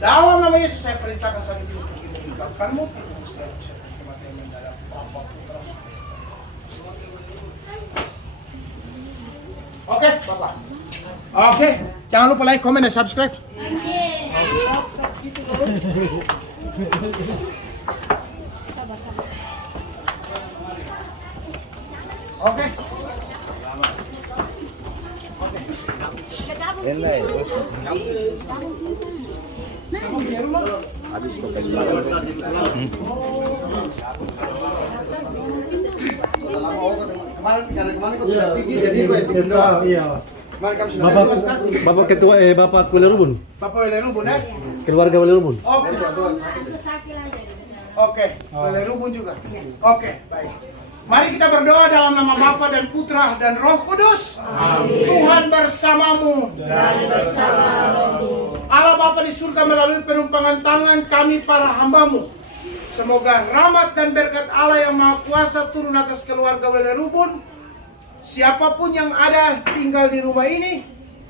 Dalam nama Yesus saya perintahkan sakit itu pergi meninggalkanmu, tebus dari kematian mendalam Bapa Putra. Oke, Bapak. Oke, jangan lupa like, komen, dan subscribe. Oke. Habis kopi malam. Kemarin kau tidak tinggi jadi gue Iya. Bapak ketua Bapak Wali Rubun. Bapak Wali Rubun ya? Keluarga Wali Rubun. Oke, Wali Rubun juga. Oke, baik. Mari kita berdoa dalam nama Bapa dan Putra dan Roh Kudus. Amin. Tuhan bersamamu. Dan bersamamu. Allah Bapa di surga melalui penumpangan tangan kami para hambamu. Semoga rahmat dan berkat Allah yang Maha Kuasa turun atas keluarga Wali Rubun. Siapapun yang ada tinggal di rumah ini,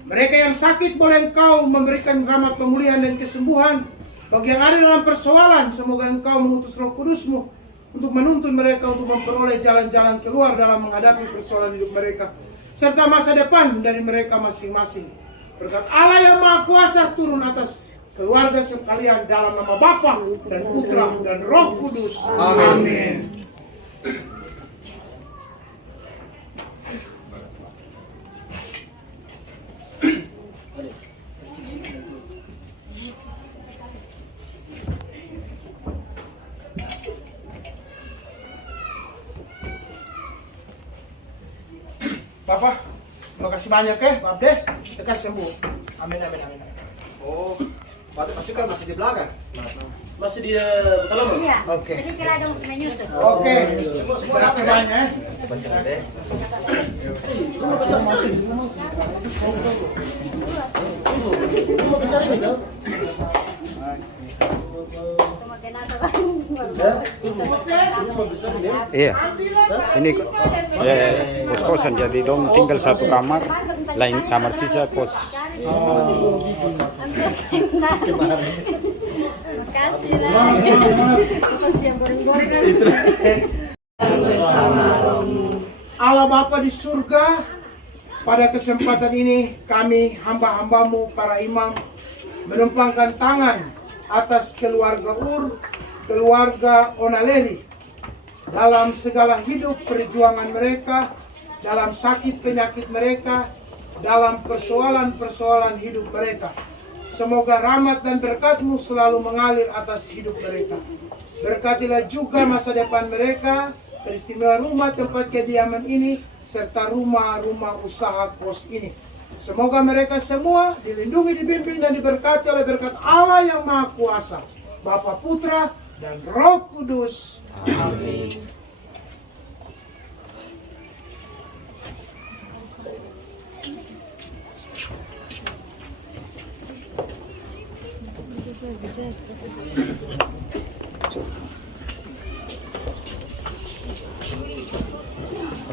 mereka yang sakit boleh Engkau memberikan rahmat pemulihan dan kesembuhan. Bagi yang ada dalam persoalan, semoga Engkau mengutus Roh Kudus-Mu untuk menuntun mereka untuk memperoleh jalan-jalan keluar dalam menghadapi persoalan hidup mereka, serta masa depan dari mereka masing-masing. Berkat Allah yang Maha Kuasa turun atas keluarga sekalian dalam nama Bapa dan Putra dan Roh Kudus. Amin. Bapak, makasih banyak ya, Pak Abde. Lekas sembuh. Amin, amin, amin. Oh, Bapak pasukan masih di belakang? Masih di Petalama? Iya. Oke. Jadi kira ada musim menyusun. Oke, semua datang banyak ya. Rumah besar sekali. Rumah besar ini dong? Rumah besar ini? Iya, ini kos-kosan, jadi dong tinggal satu kamar, lain kamar sisa kos. Makasih lah. Yang goreng-goreng. Allah Bapa di surga, pada kesempatan ini kami hamba-hambamu para imam menumpangkan tangan atas keluarga Ur, keluarga Onaleri dalam segala hidup perjuangan mereka, dalam sakit penyakit mereka, dalam persoalan-persoalan hidup mereka. Semoga rahmat dan berkat-Mu selalu mengalir atas hidup mereka. Berkatilah juga masa depan mereka, peristiwa rumah tempat kediaman ini, serta rumah-rumah usaha kos ini. Semoga mereka semua dilindungi, dibimbing, dan diberkati oleh berkat Allah yang Maha Kuasa, Bapa, Putra, dan Roh Kudus. Amin.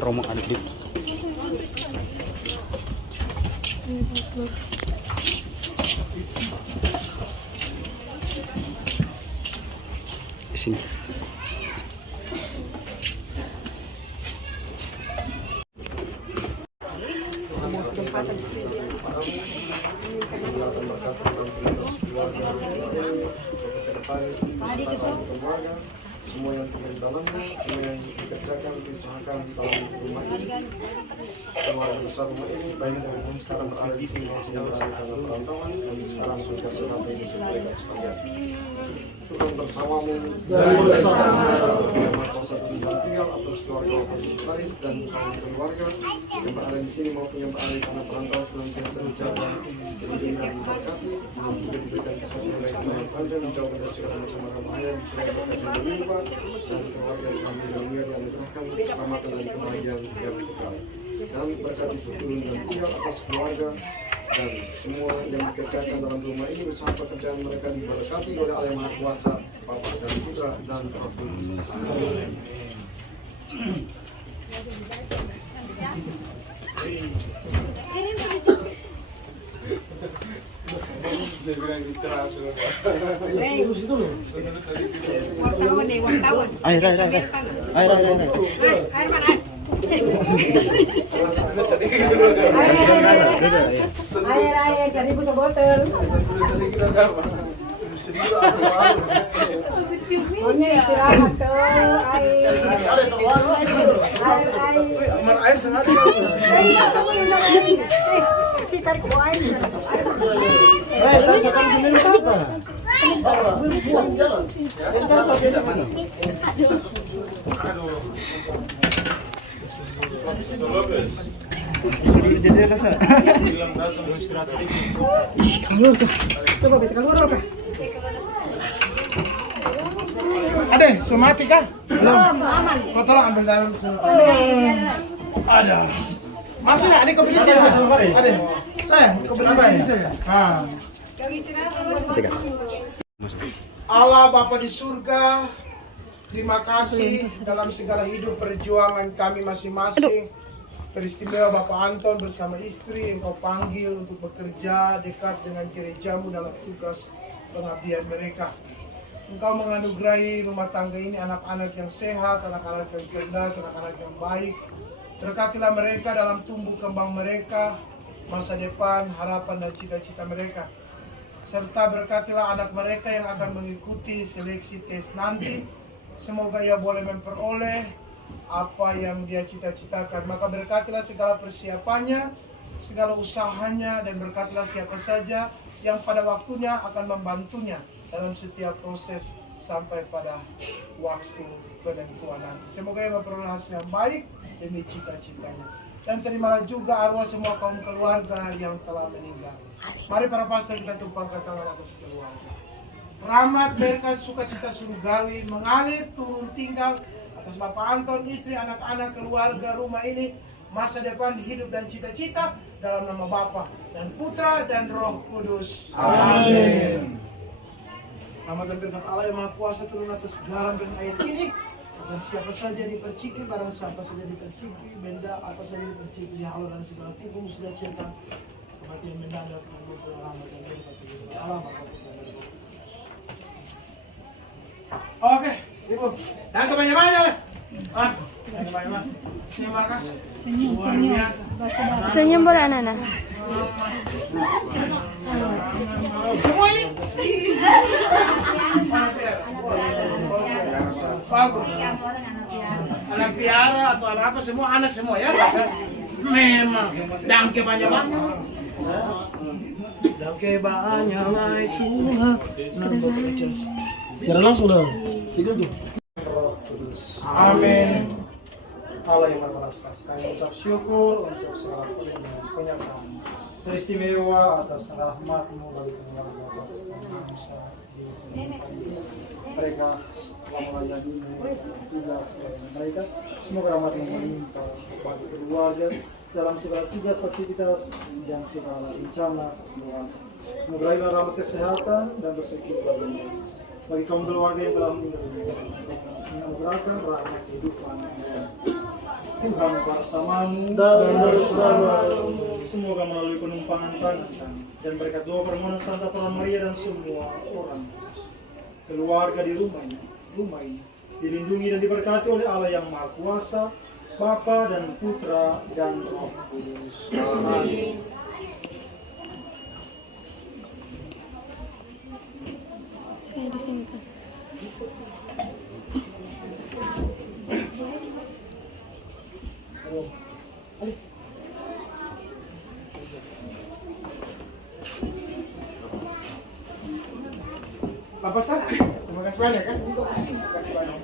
Romo ada di sini. Semua yang di dalamnya, semua yang dikerjakan, diusahakan dalam rumah ini, keluarga besar rumah ini, baik yang sekarang berada di sini maupun yang berada dalam perantauan, dan sekarang sudah sampai di surga sekalian. Tuhan bersamamu dan bersama kuasa Tuhan tinggal atas keluarga Paris dan kaum keluarga yang berada di sini maupun yang berada di tanah perantauan senantiasa dijaga, dilindungi dan diberkati, juga diberikan kesehatan yang baik panjang, dijauhkan dari segala macam bahaya, diberikan berkat yang berlimpah, dan keluarga yang kami yang dianugerahkan keselamatan dan kebahagiaan yang kekal. Dan berkati turun dan tinggal atas keluarga dan semua yang dikerjakan dalam rumah ini, usaha pekerjaan mereka diberkati oleh Allah yang Maha Kuasa, Bapa dan Putra dan Roh Kudus. Amin. Air. Air, jadi butuh botol. Pokoknya istirahat tuh, air. Air sengaja. Si tarik air. Ade, somati kan? Belum. Kau tolong ambil dalam semua. Ada. Masuk ya, adik kompetisi ya? Adik, saya kompetisi ini saya. Allah Bapa di surga, terima kasih dalam segala hidup perjuangan kami masing-masing. Peristimewa Bapak Anton bersama istri Engkau panggil untuk bekerja dekat dengan gerejamu dalam tugas pengabdian mereka. Engkau menganugerahi rumah tangga ini anak-anak yang sehat, anak-anak yang cerdas, anak-anak yang baik. Berkatilah mereka dalam tumbuh kembang mereka, masa depan, harapan dan cita-cita mereka. Serta berkatilah anak mereka yang akan mengikuti seleksi tes nanti. Semoga ia boleh memperoleh apa yang dia cita-citakan. Maka berkatilah segala persiapannya, segala usahanya, dan berkatilah siapa saja yang pada waktunya akan membantunya dalam setiap proses sampai pada waktu penentuan nanti. Semoga ia memperoleh hasil yang baik demi cita-citanya. Dan terimalah juga arwah semua kaum keluarga yang telah meninggal. Mari para pastor kita tumpangkan tangan atas keluarga. Rahmat, berkat, sukacita surgawi mengalir turun tinggal atas Bapak Anton, istri, anak-anak, keluarga, rumah ini, masa depan, hidup dan cita-cita, dalam nama Bapa dan Putra dan Roh Kudus. Amin. Rahmat dan berkat Allah yang Maha Kuasa turun atas garam dan air ini, agar siapa saja diperciki, barang siapa saja diperciki, benda apa saja diperciki, dihalau dan segala tipu musnah setan, kematian mendadak, rahmat dan berkat Allah Bapa, Putra dan Roh Kudus. Oke, Ibu, dan kebanyakan lah. Kebanyakan. Terima kasih. Luar biasa. Senyum boleh anak-anak. Semuanya. Bagus. Anak piara atau anak apa semua, anak semua ya. Memang. Dangke banyak-banyak. Dangke banyak Tuhan. Secara langsung dong. Situ tuh. Roh Kudus. Amin. Allah yang berbelas kasih, kami ucap syukur untuk segala penyertaan teristimewa atas rahmat-Mu bagi keluarga bangsa di mereka telah melayani tugas mereka. Semoga rahmat-Mu melimpah bagi keluarga dalam segala tugas aktivitas dan segala rencana keluarga. Semoga rahmat kesehatan dan rezeki bagi mereka. Bagi kaum keluarga yang telah menganugerahkan rahmat kehidupan Tuhan bersamamu dan bersamamu. Semoga melalui penumpangan tangan dan berkat doa permohonan Santa Peron Maria dan semua orang keluarga di rumah ini dilindungi dan diberkati oleh Allah yang Maha Kuasa, Bapa dan Putra dan Roh Kudus. Amin. Saya di sini, Pak. Pak Pastor, terima kasih banyak kan? Terima kasih banyak.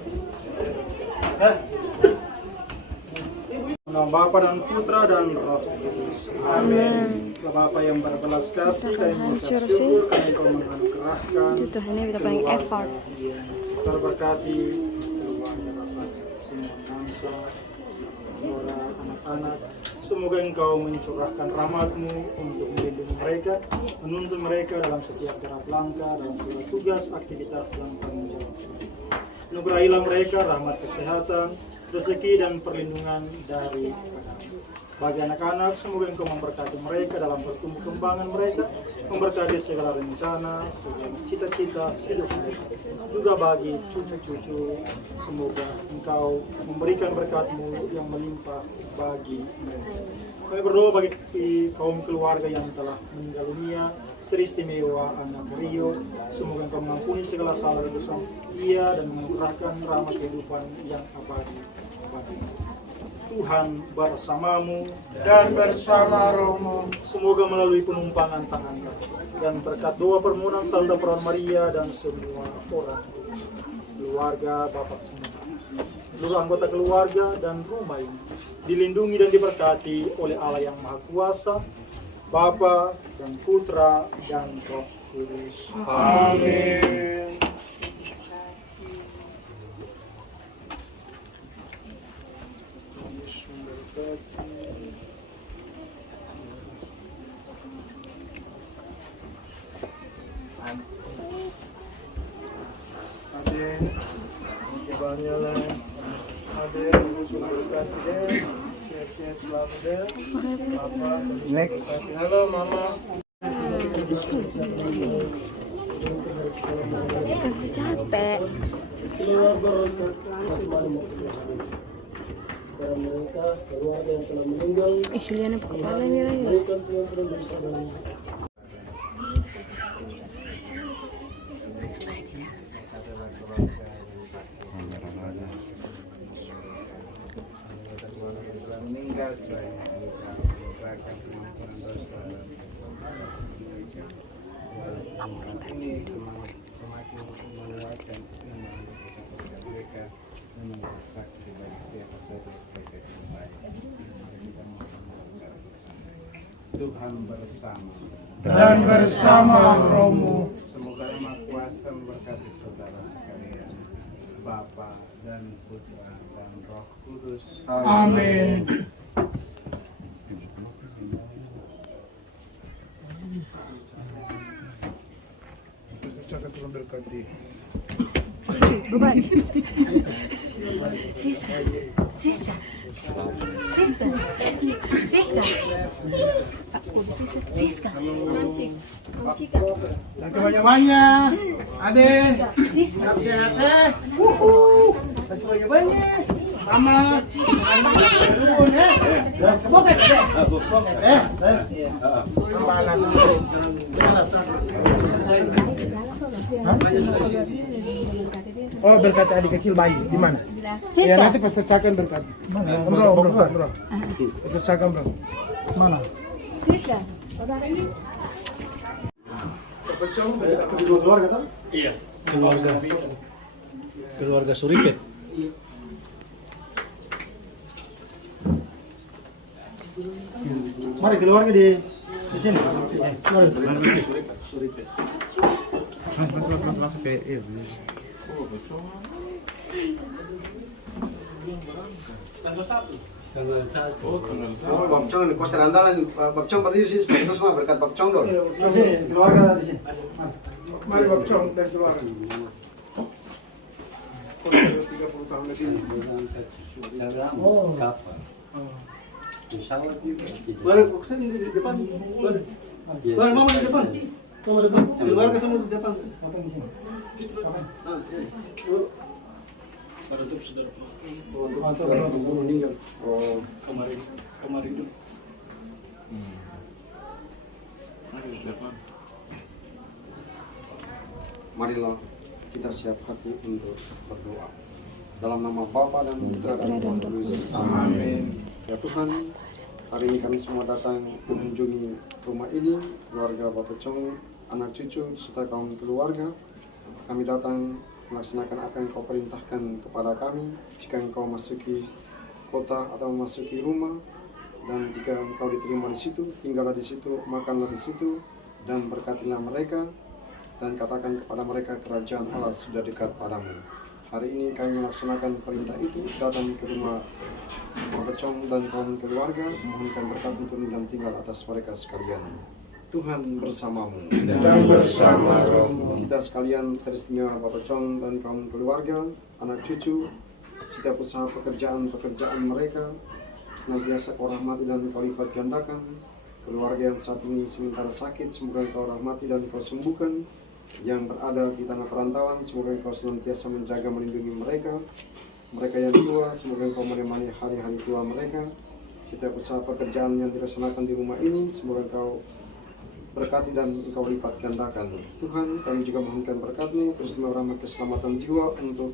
Nama Bapa dan Putra dan Roh Kudus. Amin. Bapa yang berbelas kasih, kami mengucap syukur karena Kau menganugerahkan Tuhan ini udah paling effort. Terberkati keluarga Bapak, semua bangsa, orang, anak-anak. Semoga Engkau mencurahkan rahmat-Mu untuk melindungi mereka, menuntun mereka dalam setiap gerak langkah, dalam segala tugas, aktivitas, dan tanggung jawab. Anugerahilah mereka rahmat kesehatan, rezeki, dan perlindungan dari bagi anak-anak, semoga Engkau memberkati mereka dalam pertumbuh kembangan mereka, memberkati segala rencana, segala cita-cita hidup mereka. Juga bagi cucu-cucu, semoga Engkau memberikan berkat-Mu yang melimpah bagi mereka. Kami berdoa bagi kaum keluarga yang telah meninggal dunia, teristimewa anak Rio, semoga Engkau mengampuni segala salah dan dosa ia dan menganugerahkan rahmat kehidupan yang abadi bagi Tuhan bersamamu dan bersama rohmu. Semoga melalui penumpangan tangan dan berkat doa permohonan Santa Peron Maria dan semua orang keluarga Bapak semua, seluruh anggota keluarga dan rumah ini dilindungi dan diberkati oleh Allah yang Maha Kuasa, Bapa dan Putra dan Roh Kudus. Amin. Next. Halo Mama. Capek. kepada mereka, keluarga yang telah meninggal. Juliana kepala nih. Berikan pengampunan dosa dan meninggal berikan pengampunan dosa ini semakin menguatkan iman mereka memang bersaksi bagi siapa saja mereka yang baik. Kita mohon Tuhan bersama dan bersama rohmu. Semoga Maha Kuasa memberkati saudara sekalian, Bapa dan Putra dan Roh Kudus. Amin. Silakan Tuhan berkati. Beban. Siska. Siska. Siska. Siska. Siska. Dan kebanyakannya, Ade. Sehat ya. Dan kebanyakannya, sama. Turun ya. Boket ya. Boket ya. Tambah anak. Oh, berkati adik kecil bayi di mana? Ya nanti Pastor Cakan berkati. Mana? Bro. Pastor Cakan bro. Mana? Siska. Terpecong Kedua keluarga kan? Iya. Keluarga Suripet. Mari keluarga di sini. Mari. Suripet. Masuk ke Tanggal 1. Oh, Bab Chong ini koster andalan. Bab Chong berdiri sih, itu semua berkat Bab Chong dong. Keluarga di sini. Mari Bab Chong dan keluarga. 30 tahun lagi. Oh. Mari kesini di depan. Mari mama di depan. Mama di depan. Keluarga semua di depan. Makan di sini. Ada tuh saudara. Untuk meninggal. Oh, kemarin itu. Mari di depan. Marilah kita siap hati untuk berdoa. Dalam nama Bapa dan Putra dan Roh Kudus. Amin. Ya Tuhan, hari ini kami semua datang mengunjungi rumah ini, keluarga Bapak Chong, anak cucu, serta kaum keluarga. Kami datang melaksanakan apa yang Kau perintahkan kepada kami. Jika Engkau masuki kota atau memasuki rumah, dan jika Engkau diterima di situ, tinggallah di situ, makanlah di situ, dan berkatilah mereka, dan katakan kepada mereka kerajaan Allah sudah dekat padamu. Hari ini kami melaksanakan perintah itu, datang ke rumah Bapak Chong dan kaum keluarga, memohonkan berkat turun dan tinggal atas mereka sekalian. Tuhan bersamamu Dan bersama rohmu. Kita sekalian teristimewa Bapak Chong dan kaum keluarga, anak cucu, setiap usaha pekerjaan mereka, senantiasa Kau rahmati dan Kau lipat gandakan. Keluarga yang saat ini sementara sakit, semoga Kau rahmati dan Kau sembuhkan. Yang berada di tanah perantauan, semoga Engkau senantiasa menjaga melindungi mereka. Mereka yang tua, semoga Engkau menemani hari-hari tua mereka. Setiap usaha pekerjaan yang dilaksanakan di rumah ini, semoga Engkau berkati dan Engkau lipat gandakan. Tuhan, kami juga mohonkan berkat-Mu, teristimewa rahmat keselamatan jiwa untuk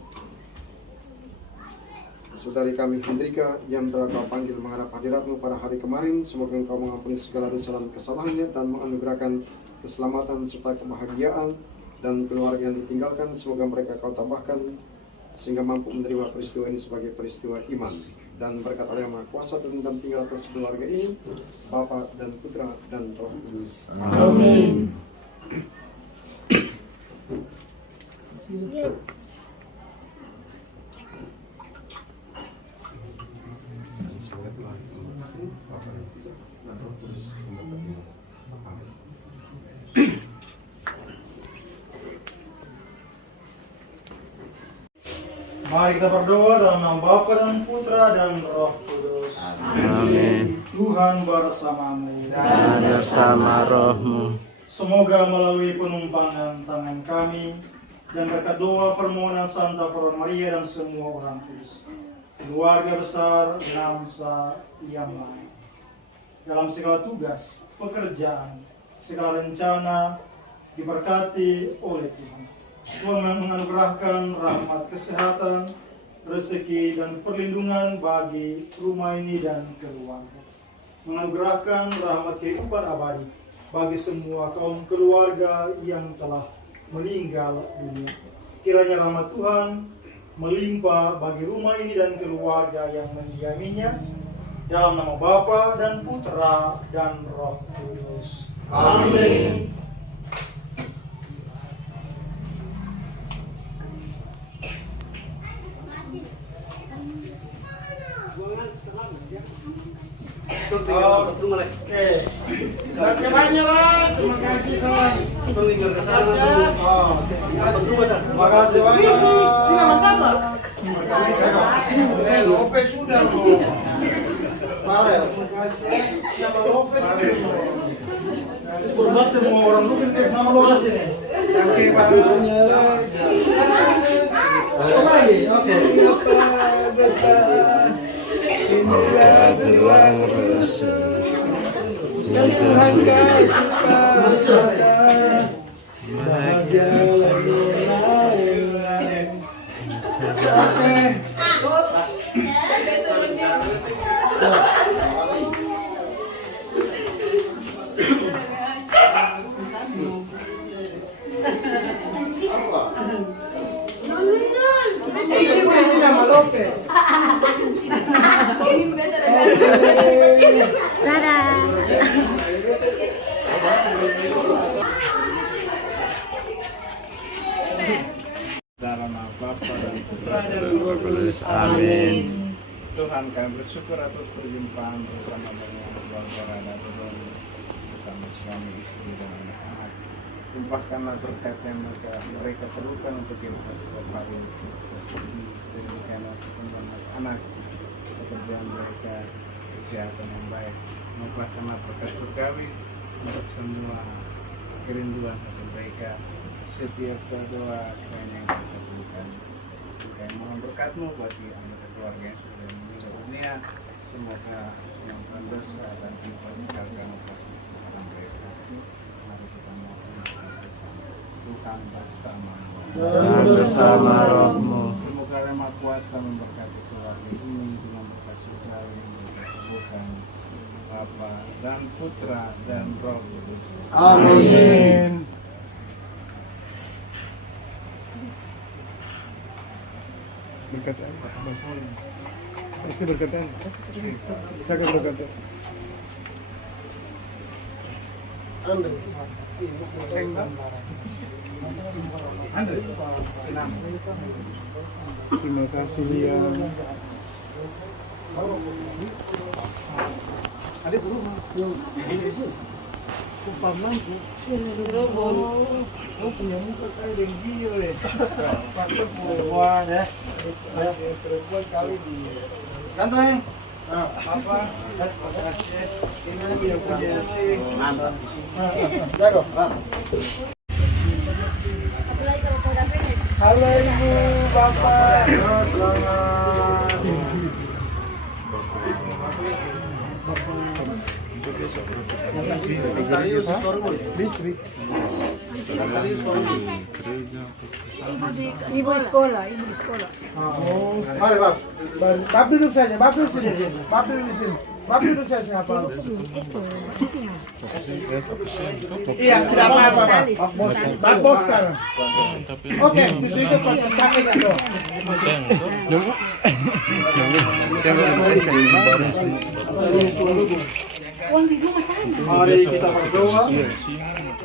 saudari kami Hendrika yang telah Kau panggil menghadap hadirat-Mu pada hari kemarin. Semoga Engkau mengampuni segala dosa dan kesalahannya dan menganugerahkan keselamatan serta kebahagiaan, dan keluarga yang ditinggalkan semoga mereka Kau tambahkan sehingga mampu menerima peristiwa ini sebagai peristiwa iman. Dan berkat Allah yang Maha Kuasa turun dan tinggal atas keluarga ini, Bapa dan Putra dan Roh Kudus. Amin. Semoga Tuhan memberkati Bapa dan Roh Kudus memberkati. Amin. Mari kita berdoa dalam nama Bapa dan Putra dan Roh Kudus. Amin. Tuhan bersamamu. Dan bersama rohmu. Semoga melalui penumpangan tangan kami dan berkat doa permohonan Santa Veronica Maria dan semua orang kudus, keluarga besar Namsa yang lain. Dalam segala tugas, pekerjaan, segala rencana diberkati oleh Tuhan. Tuhan menganugerahkan rahmat kesehatan, rezeki dan perlindungan bagi rumah ini dan keluarga. Menganugerahkan rahmat kehidupan abadi bagi semua kaum keluarga yang telah meninggal dunia. Kiranya rahmat Tuhan melimpah bagi rumah ini dan keluarga yang mendiaminya, dalam nama Bapa dan Putra dan Roh Kudus. Amin. Terima banyak lah. Terima kasih Son. Terima kasih banyak. Ini nama siapa? Lopez sudah kok. Terima kasih. Nama Lopez. Kurban semua orang lu kan nama Lopez ini. Oke, banyak. Oke. Inilah terang rasa yang Tuhan kasih pada bahagia lain. Ini nama Lopez. Dalam nama Bapa dan Putra dan Roh Kudus. Amin. Tuhan, kami bersyukur atas perjumpaan bersama dengan keluarga Rana Turun bersama suami istri dan anak-anak. Limpahkanlah berkat yang mereka perlukan untuk kehidupan setiap hari. Berikanlah anak-anak pekerjaan mereka, kesehatan yang baik. Limpahkanlah berkat surgawi untuk semua kerinduan mereka. Setiap doa yang kita perlukan. Kami mohon berkat-Mu bagi anggota keluarga yang sudah meninggal dunia. Semoga semua dosa dan kehidupannya karena orang mereka. Mari kita mohon Tuhan bersama Roh-Mu. Semoga Remah Kuasa memberkati keluarga ini dengan berkat surgawi bukan Bapa dan Putra dan Roh Kudus. Amin. Berkata, pasti berkata, cakap berkata. Terima kasih Lia. Adik Paman, punya muka kayak dengki oleh. Pasti semua ya. Perempuan kali di. Santai. Apa? Terima kasih. Ini yang punya sih. Mantap. Jago. Halo Ibu, Bapak. Selamat. Listrik. Ibu di sekolah. Oh, mari Pak. Bapak duduk saja, Bapak duduk sini. Bapak duduk di sini. Bapak duduk saja siapa? Iya, tidak apa-apa Pak. Pak bos sekarang. Oke, justru itu pas capek kan dong. Mari kita berdoa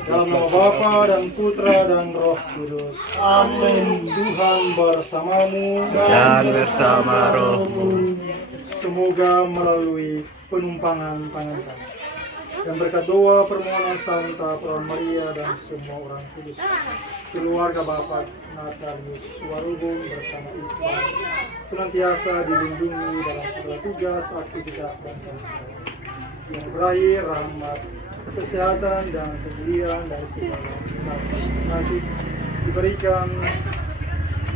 dalam nama Bapa dan Putra dan Roh Kudus. Amin. Tuhan bersamamu Dan bersama Roh-Mu. Semoga melalui penumpangan tangan kami dan berkat doa permohonan Santa Perawan Maria dan semua orang kudus, keluarga Bapak Natalius Warubung bersama Iqbal senantiasa dilindungi dalam segala tugas, aktivitas dan kehidupan. Yang berakhir rahmat, kesehatan dan kemuliaan dari segala sakit diberikan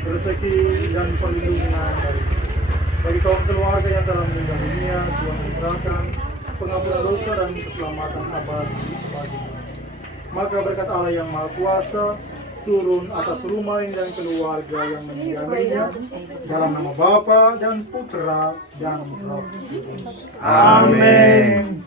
rezeki dan perlindungan dari Bagi kaum keluarga yang telah meninggal dunia, Tuhan memberikan pengampunan dosa dan keselamatan abadi baginya. Maka berkat Allah yang Maha Kuasa turun atas rumah ini dan keluarga yang meninggalnya dalam nama Bapa dan Putra dan Roh Kudus. Amin.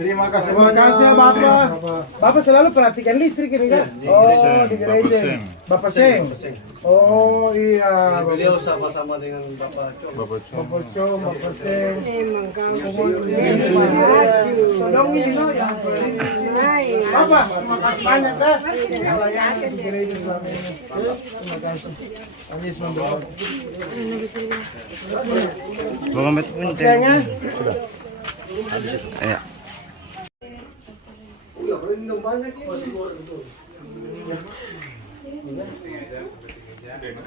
Terima kasih ya Bapak. Bapak selalu perhatikan listrik ini kan? Oh, di gereja. Bapak Seng. Oh iya. Beliau sama-sama dengan Bapak Com. Bapak Com, Bapak Seng. Emang kamu Tolong ini no yang Bapak, terima kasih banyak dah. Di gereja selama ini. Terima kasih. Anjis memberkati. Muhammad pun Sayangnya. Iya.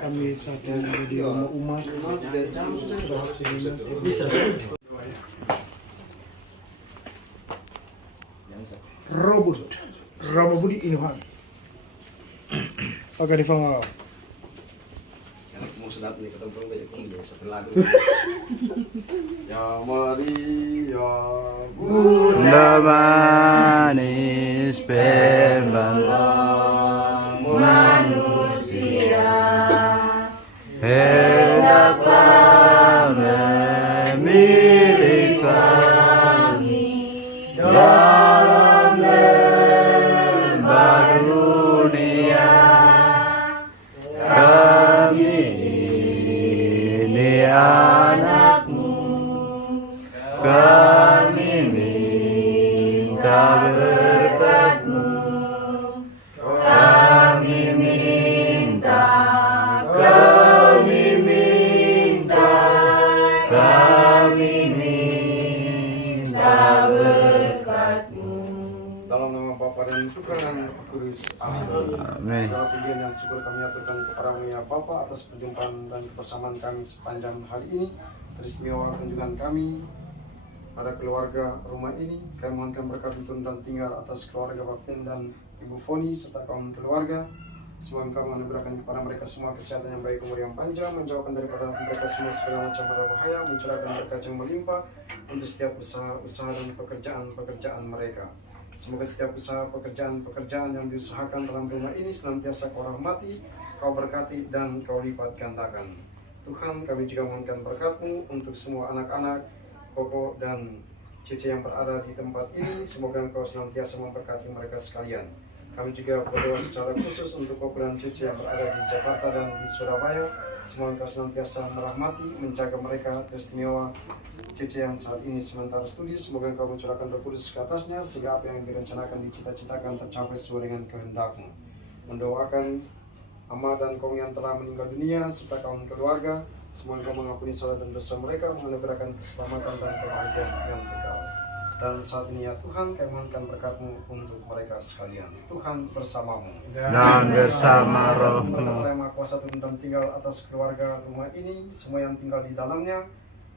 Kami saat ini ada di rumah umat istirahat sejenak. Bisa. Robust. Rama Budi Inuhan. Oke, di Fangau. Mau sedap nih ketemu banyak kilo setelah itu. Ya Maria, Bunda manis pembawa manusia, hendaklah memilih kami dalam lembah dunia. Kami ini anakmu, kami minta berkat-Mu, kami minta, kami minta, kami minta berkat-Mu. dalam nama Bapa dan Putra dan Roh Kudus. Amin. Segala pujian dan syukur kami aturkan kepada-Mu ya Bapa atas perjumpaan dan kebersamaan kami sepanjang hari ini. Teristimewa kunjungan kami pada keluarga rumah ini. Kami mohonkan berkat turun dan tinggal atas keluarga Bapak dan Ibu Foni serta kaum keluarga. Semoga Engkau menganugerahkan kepada mereka semua kesehatan yang baik, umur yang panjang, menjauhkan daripada mereka semua segala macam berbahaya, mencurahkan berkat yang melimpah untuk setiap usaha dan pekerjaan mereka. Semoga setiap usaha pekerjaan yang diusahakan dalam rumah ini senantiasa Kau rahmati, Kau berkati, dan Kau lipat gandakan. Tuhan, kami juga mohonkan berkat-Mu untuk semua anak-anak, Koko dan Cece yang berada di tempat ini. Semoga Engkau senantiasa memberkati mereka sekalian. Kami juga berdoa secara khusus untuk Koko dan Cece yang berada di Jakarta dan di Surabaya. Semoga Engkau senantiasa merahmati, menjaga mereka. Teristimewa Cece yang saat ini sementara studi, semoga Engkau mencurahkan Roh Kudus ke atasnya, sehingga apa yang direncanakan, dicita-citakan tercapai sesuai dengan kehendak-Mu. Mendoakan Ama dan kaum yang telah meninggal dunia, serta kaum keluarga, semoga Engkau mengampuni salah dan dosa mereka, menganugerahkan keselamatan dan kebahagiaan yang kekal. Dan saat ini ya Tuhan, kami mohonkan berkat-Mu untuk mereka sekalian. Tuhan bersamamu. Dan bersama roh-Mu. Berkat yang Maha Kuasa turun dan tinggal atas keluarga rumah ini, semua yang tinggal di dalamnya,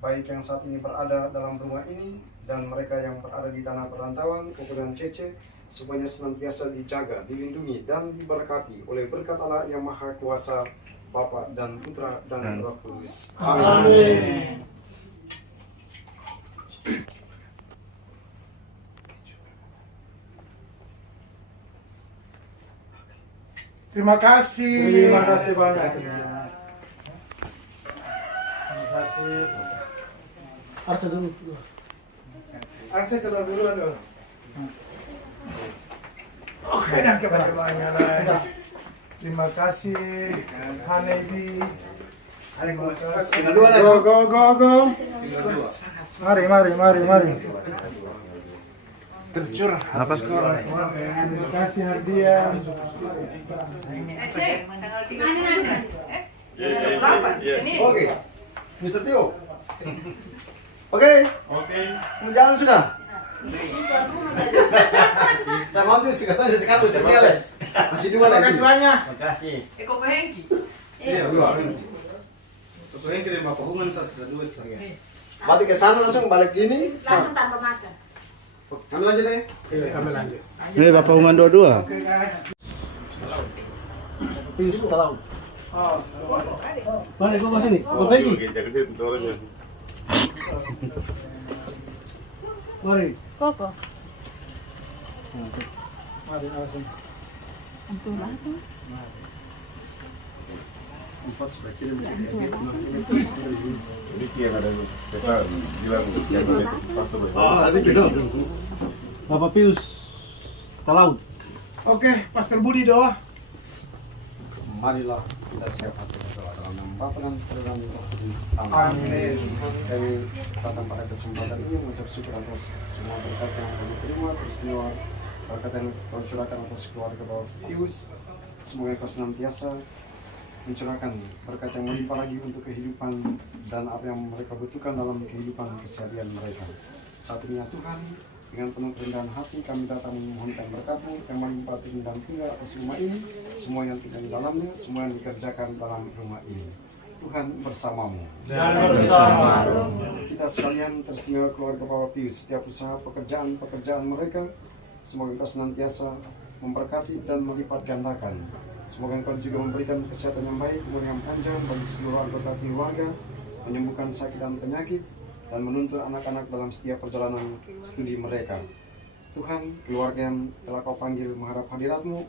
baik yang saat ini berada dalam rumah ini, dan mereka yang berada di tanah perantauan, Koko dan Cece, semuanya senantiasa dijaga, dilindungi, dan diberkati oleh berkat Allah yang Maha Kuasa, Bapa dan Putra dan Roh Kudus. Amin. Terima kasih. Terima kasih banyak. Terima kasih. Arsa dulu. Arsa keluar dulu aduh. Oke, nah kebanyakan lah. Terima kasih Hanebi. Terima kasih. Go. Mari. Tercurah. Apa? Terima kasih hadiah. Oke, Mr. Tio. Oke. Mau jalan sudah? Kita mau tuh katanya sekarang Mr. Tio les. Masih dua lagi. Terima kasih banyak. Makasih. Koko Hengki. Iya, dua. Koko Hengki dari Mapakungan duit saya. Berarti ke sana langsung balik gini. Langsung tanpa makan. Kami lanjut ya? Iya, kami lanjut. Ini Bapak Ungan dua-dua. Pius Talaud. Mari kau sini. Kau pergi. Mari. Koko. Mari langsung. Antara apa? Empat sudah kirim. Bapak Pius Talaud. Oke, Pastor Budi doa. Marilah kita siap hati berdoa dalam nama Bapa dan Putra dan Roh Kudus. Amin. Kami datang pada kesempatan ini mengucap syukur atas semua berkat yang kami terima, peristiwa berkat yang Kau curahkan atas keluarga Bapak Pius. Semoga Kau senantiasa mencurahkan berkat yang melimpah lagi untuk kehidupan dan apa yang mereka butuhkan dalam kehidupan keseharian mereka. Saat ini ya Tuhan, dengan penuh kerendahan hati kami datang memohonkan berkat-Mu yang melimpah dan tinggal atas rumah ini, semua yang tinggal di dalamnya, semua yang dikerjakan dalam rumah ini. Tuhan bersamamu. Dan bersamamu. Kita sekalian teristimewa keluarga Bapak Pius, setiap usaha pekerjaan mereka, semoga Engkau senantiasa memberkati dan melipat gandakan. Semoga Engkau juga memberikan kesehatan yang baik, umur yang panjang bagi seluruh anggota keluarga, menyembuhkan sakit dan penyakit, dan menuntun anak-anak dalam setiap perjalanan studi mereka. Tuhan, keluarga yang telah Kau panggil menghadap hadirat-Mu,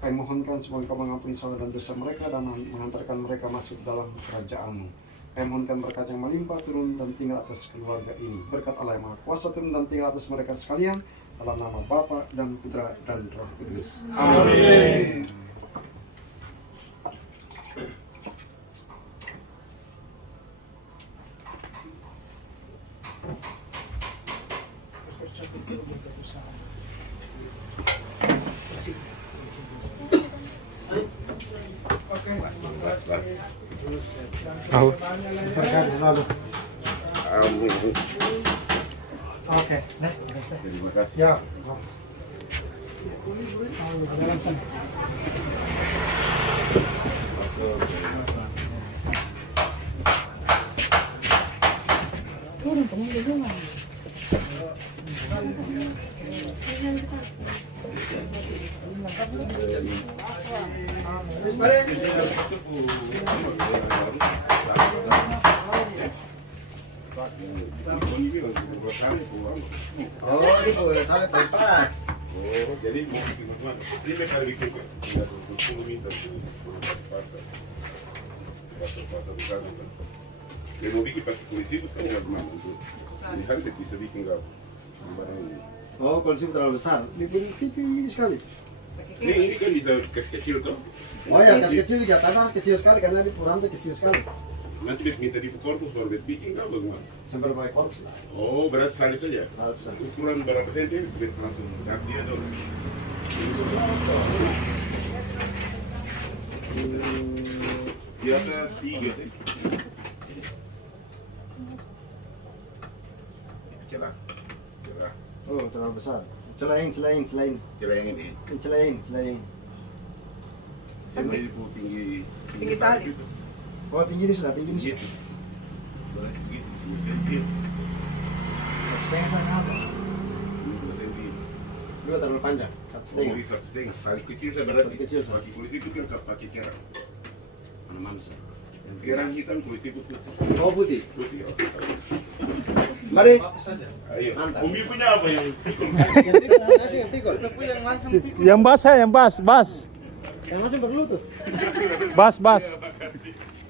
kami mohonkan semoga Kau mengampuni salah dan dosa mereka dan mengantarkan mereka masuk dalam kerajaan-Mu. Kami mohonkan berkat yang melimpah turun dan tinggal atas keluarga ini. Berkat Allah yang Maha Kuasa turun dan tinggal atas mereka sekalian, dalam nama Bapa dan Putra dan Roh Kudus. Amin. Berkat selalu. Amin. Oke, Terima kasih. ya. Turun kamu di rumah. Oh, ini boleh salib bypass. Oh, jadi mau bikin apa? Ini kali bikin kan? Tidak 20 meter pasar. Pasar besar kan? Dia mau bikin pakai polisi itu kan nggak bermain untuk. Ini hari dia bisa bikin nggak? Oh, polisi terlalu besar. Bikin tipis sekali. Ini kan bisa kecil tuh. Oh ya, kecil juga tanah kecil sekali karena di Purante kecil sekali. Nanti dia minta di korpus baru dia bikin nggak bagaimana? Sampai berapa korpus? Oh, berarti salib saja. Salib saja. Ukuran berapa senti? Dia langsung gas dia dong. Biasa 3 sih. Celah. Oh, terlalu besar. Selain. Celah yang ini. Selain. Sampai itu tinggi salib. Oh, tinggi ini sudah tinggi ini. Gitu. Berarti gitu, 2 senti. 1,5 sana apa? 2 senti. Dua terlalu panjang. 1,5. 1,5. Salib kecil saya berarti. Kecil, Sir. Pakai polisi itu kan pakai kerang. Mana sih? Kerang hitam polisi putih. Oh, putih. Putih. Oh. Mari. Ayo. Mantap. Umi punya apa yang pikul? Yang pikul. Yang basah, yang bas. Yang langsung berlutut. Bas.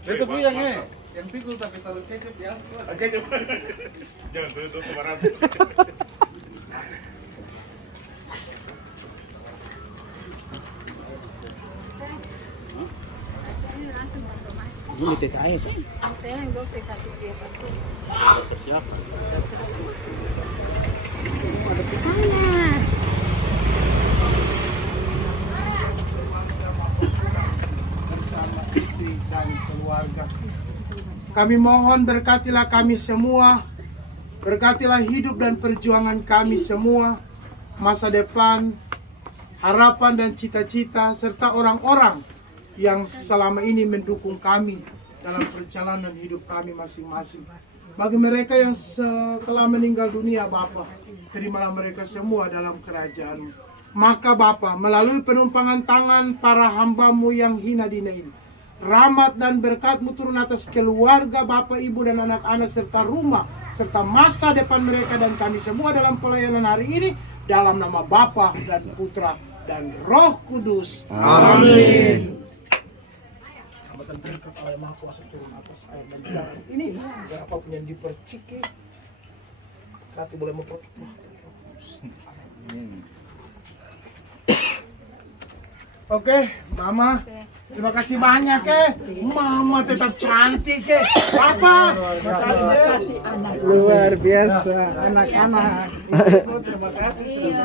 Itu puyangnya. Yang pikul tapi taruh kecap ya. Kecap. Jangan tuh kemarin. Ini TKS. Saya yang dong saya kasih siapa tuh. Persiapan. Ada pitanya. Bersama istri dan keluarga. Kami mohon berkatilah kami semua. Berkatilah hidup dan perjuangan kami semua. Masa depan, harapan dan cita-cita serta orang-orang yang selama ini mendukung kami dalam perjalanan hidup kami masing-masing. Bagi mereka yang telah meninggal dunia, Bapa, terimalah mereka semua dalam kerajaan-Mu. Maka Bapa, melalui penumpangan tangan para hambamu yang hina dina ini, rahmat dan berkat-Mu turun atas keluarga, Bapak, Ibu, dan anak-anak, serta rumah, serta masa depan mereka dan kami semua dalam pelayanan hari ini, dalam nama Bapa dan Putra dan Roh Kudus. Amin. Hambatan berkat Allah Maha Kuasa turun atas air dan jalan ini, agar apapun yang diperciki, hati boleh memperoleh. Oke, Mama. Terima kasih banyak Mama tetap cantik Papa. Terima kasih. Luar biasa anak-anak. Terima kasih.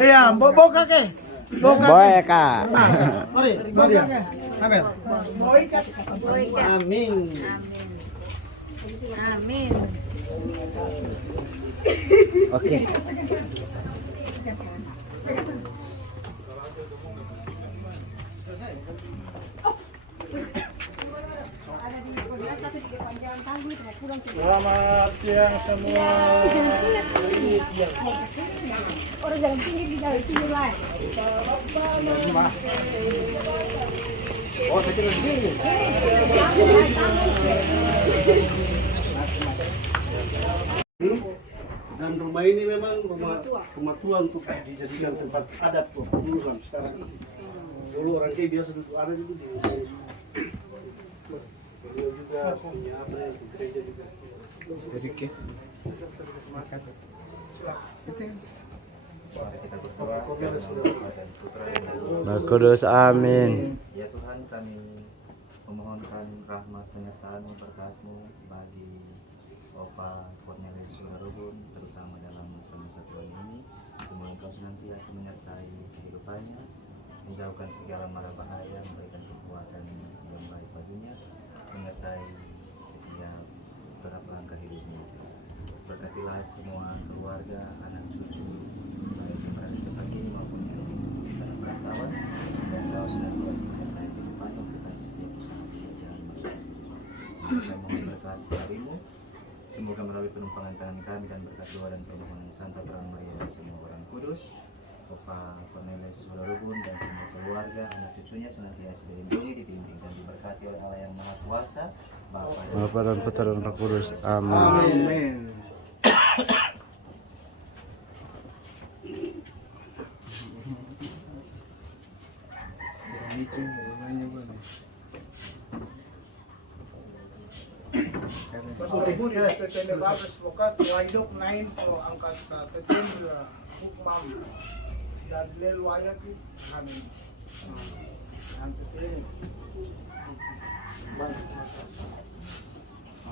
Iya, boka Boyka. Mari. Amin. Amin. Amin. Oke. Selamat siang semua. Orang dalam sini di dalam sini lah. Oh, saya kira di sini. Dan rumah ini memang rumah tua untuk dijadikan tempat adat dulu kan sekarang. Dulu orang kayak biasa duduk ada itu di sini. Beliau juga punya apa ya, gereja juga. Roh Kudus, amin. Ya Tuhan, kami memohonkan rahmat penyertaan berkat-Mu bagi Opa Cornelius Suharubun, terutama dalam masa-masa Tuhan ini. Semoga Engkau senantiasa menyertai kehidupannya, menjauhkan segala mara bahaya, memberikan kekuatan yang baik baginya, menyertai setiap gerak langkah hidupnya. Berkatilah semua keluarga, anak cucu, baik yang berada di tempat ini maupun yang di tanah perantauan, dan Engkau senantiasa menyertai kehidupannya, memberikan setiap usaha pekerjaan masing-masing. Kami mohon berkat dari-Mu, semoga melalui penumpangan tangan kami dan berkat doa dan permohonan Santa Peran Maria dan semua orang kudus, Opa Cornelius Suharubun dan semua keluarga, anak cucunya senantiasa dilindungi, dibimbing dan diberkati oleh Allah yang Maha Kuasa, Bapa dan Putra dan Roh Kudus. Amin. Amin. Ibu di SPT Babes Lokat Waidok 9 Pro angkat tetem Hukmam dan Lel Wayak kami.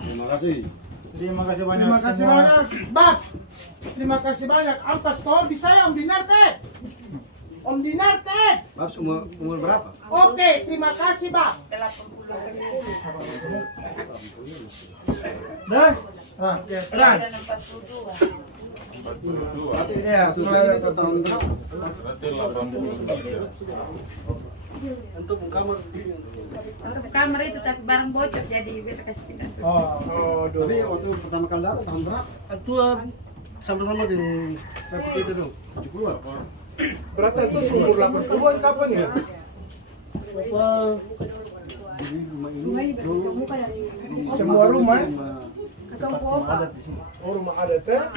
Terima kasih. Terima kasih banyak. Terima kasih banyak, Bab. Terima kasih banyak. Al Pastor bisa ya Om Dinar teh. Om Dinar teh. Bab umur berapa? Oke, terima kasih, Bab. Dah. Ah, ya, terang. Iya, Berarti 80. Untuk kamar. Untuk kamar itu tapi barang bocor jadi kita kasih pindah. Oh, Tapi waktu pertama kali datang tahun berapa? Tua sama-sama dengan Bapak kita dong. 70 apa? berarti itu umur 80-an kapan ya? Bapak jadi rumah ini dulu Semua rumah ya? adat di sini. Oh, rumah adat ya?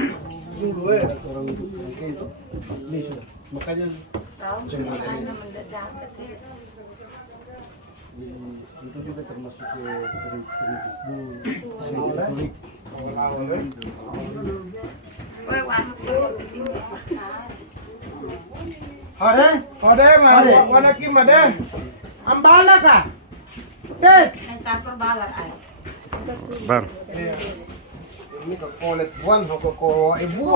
Dulu ya? Orang kayak itu. Ini sudah. Makanya itu juga termasuk ke perintis dulu. Katolik. Awal-awal ya? Hode, mah, wana kim ade. Ambana ka? Tet. Bang. Ini ke kolet buan, ke ko ibu.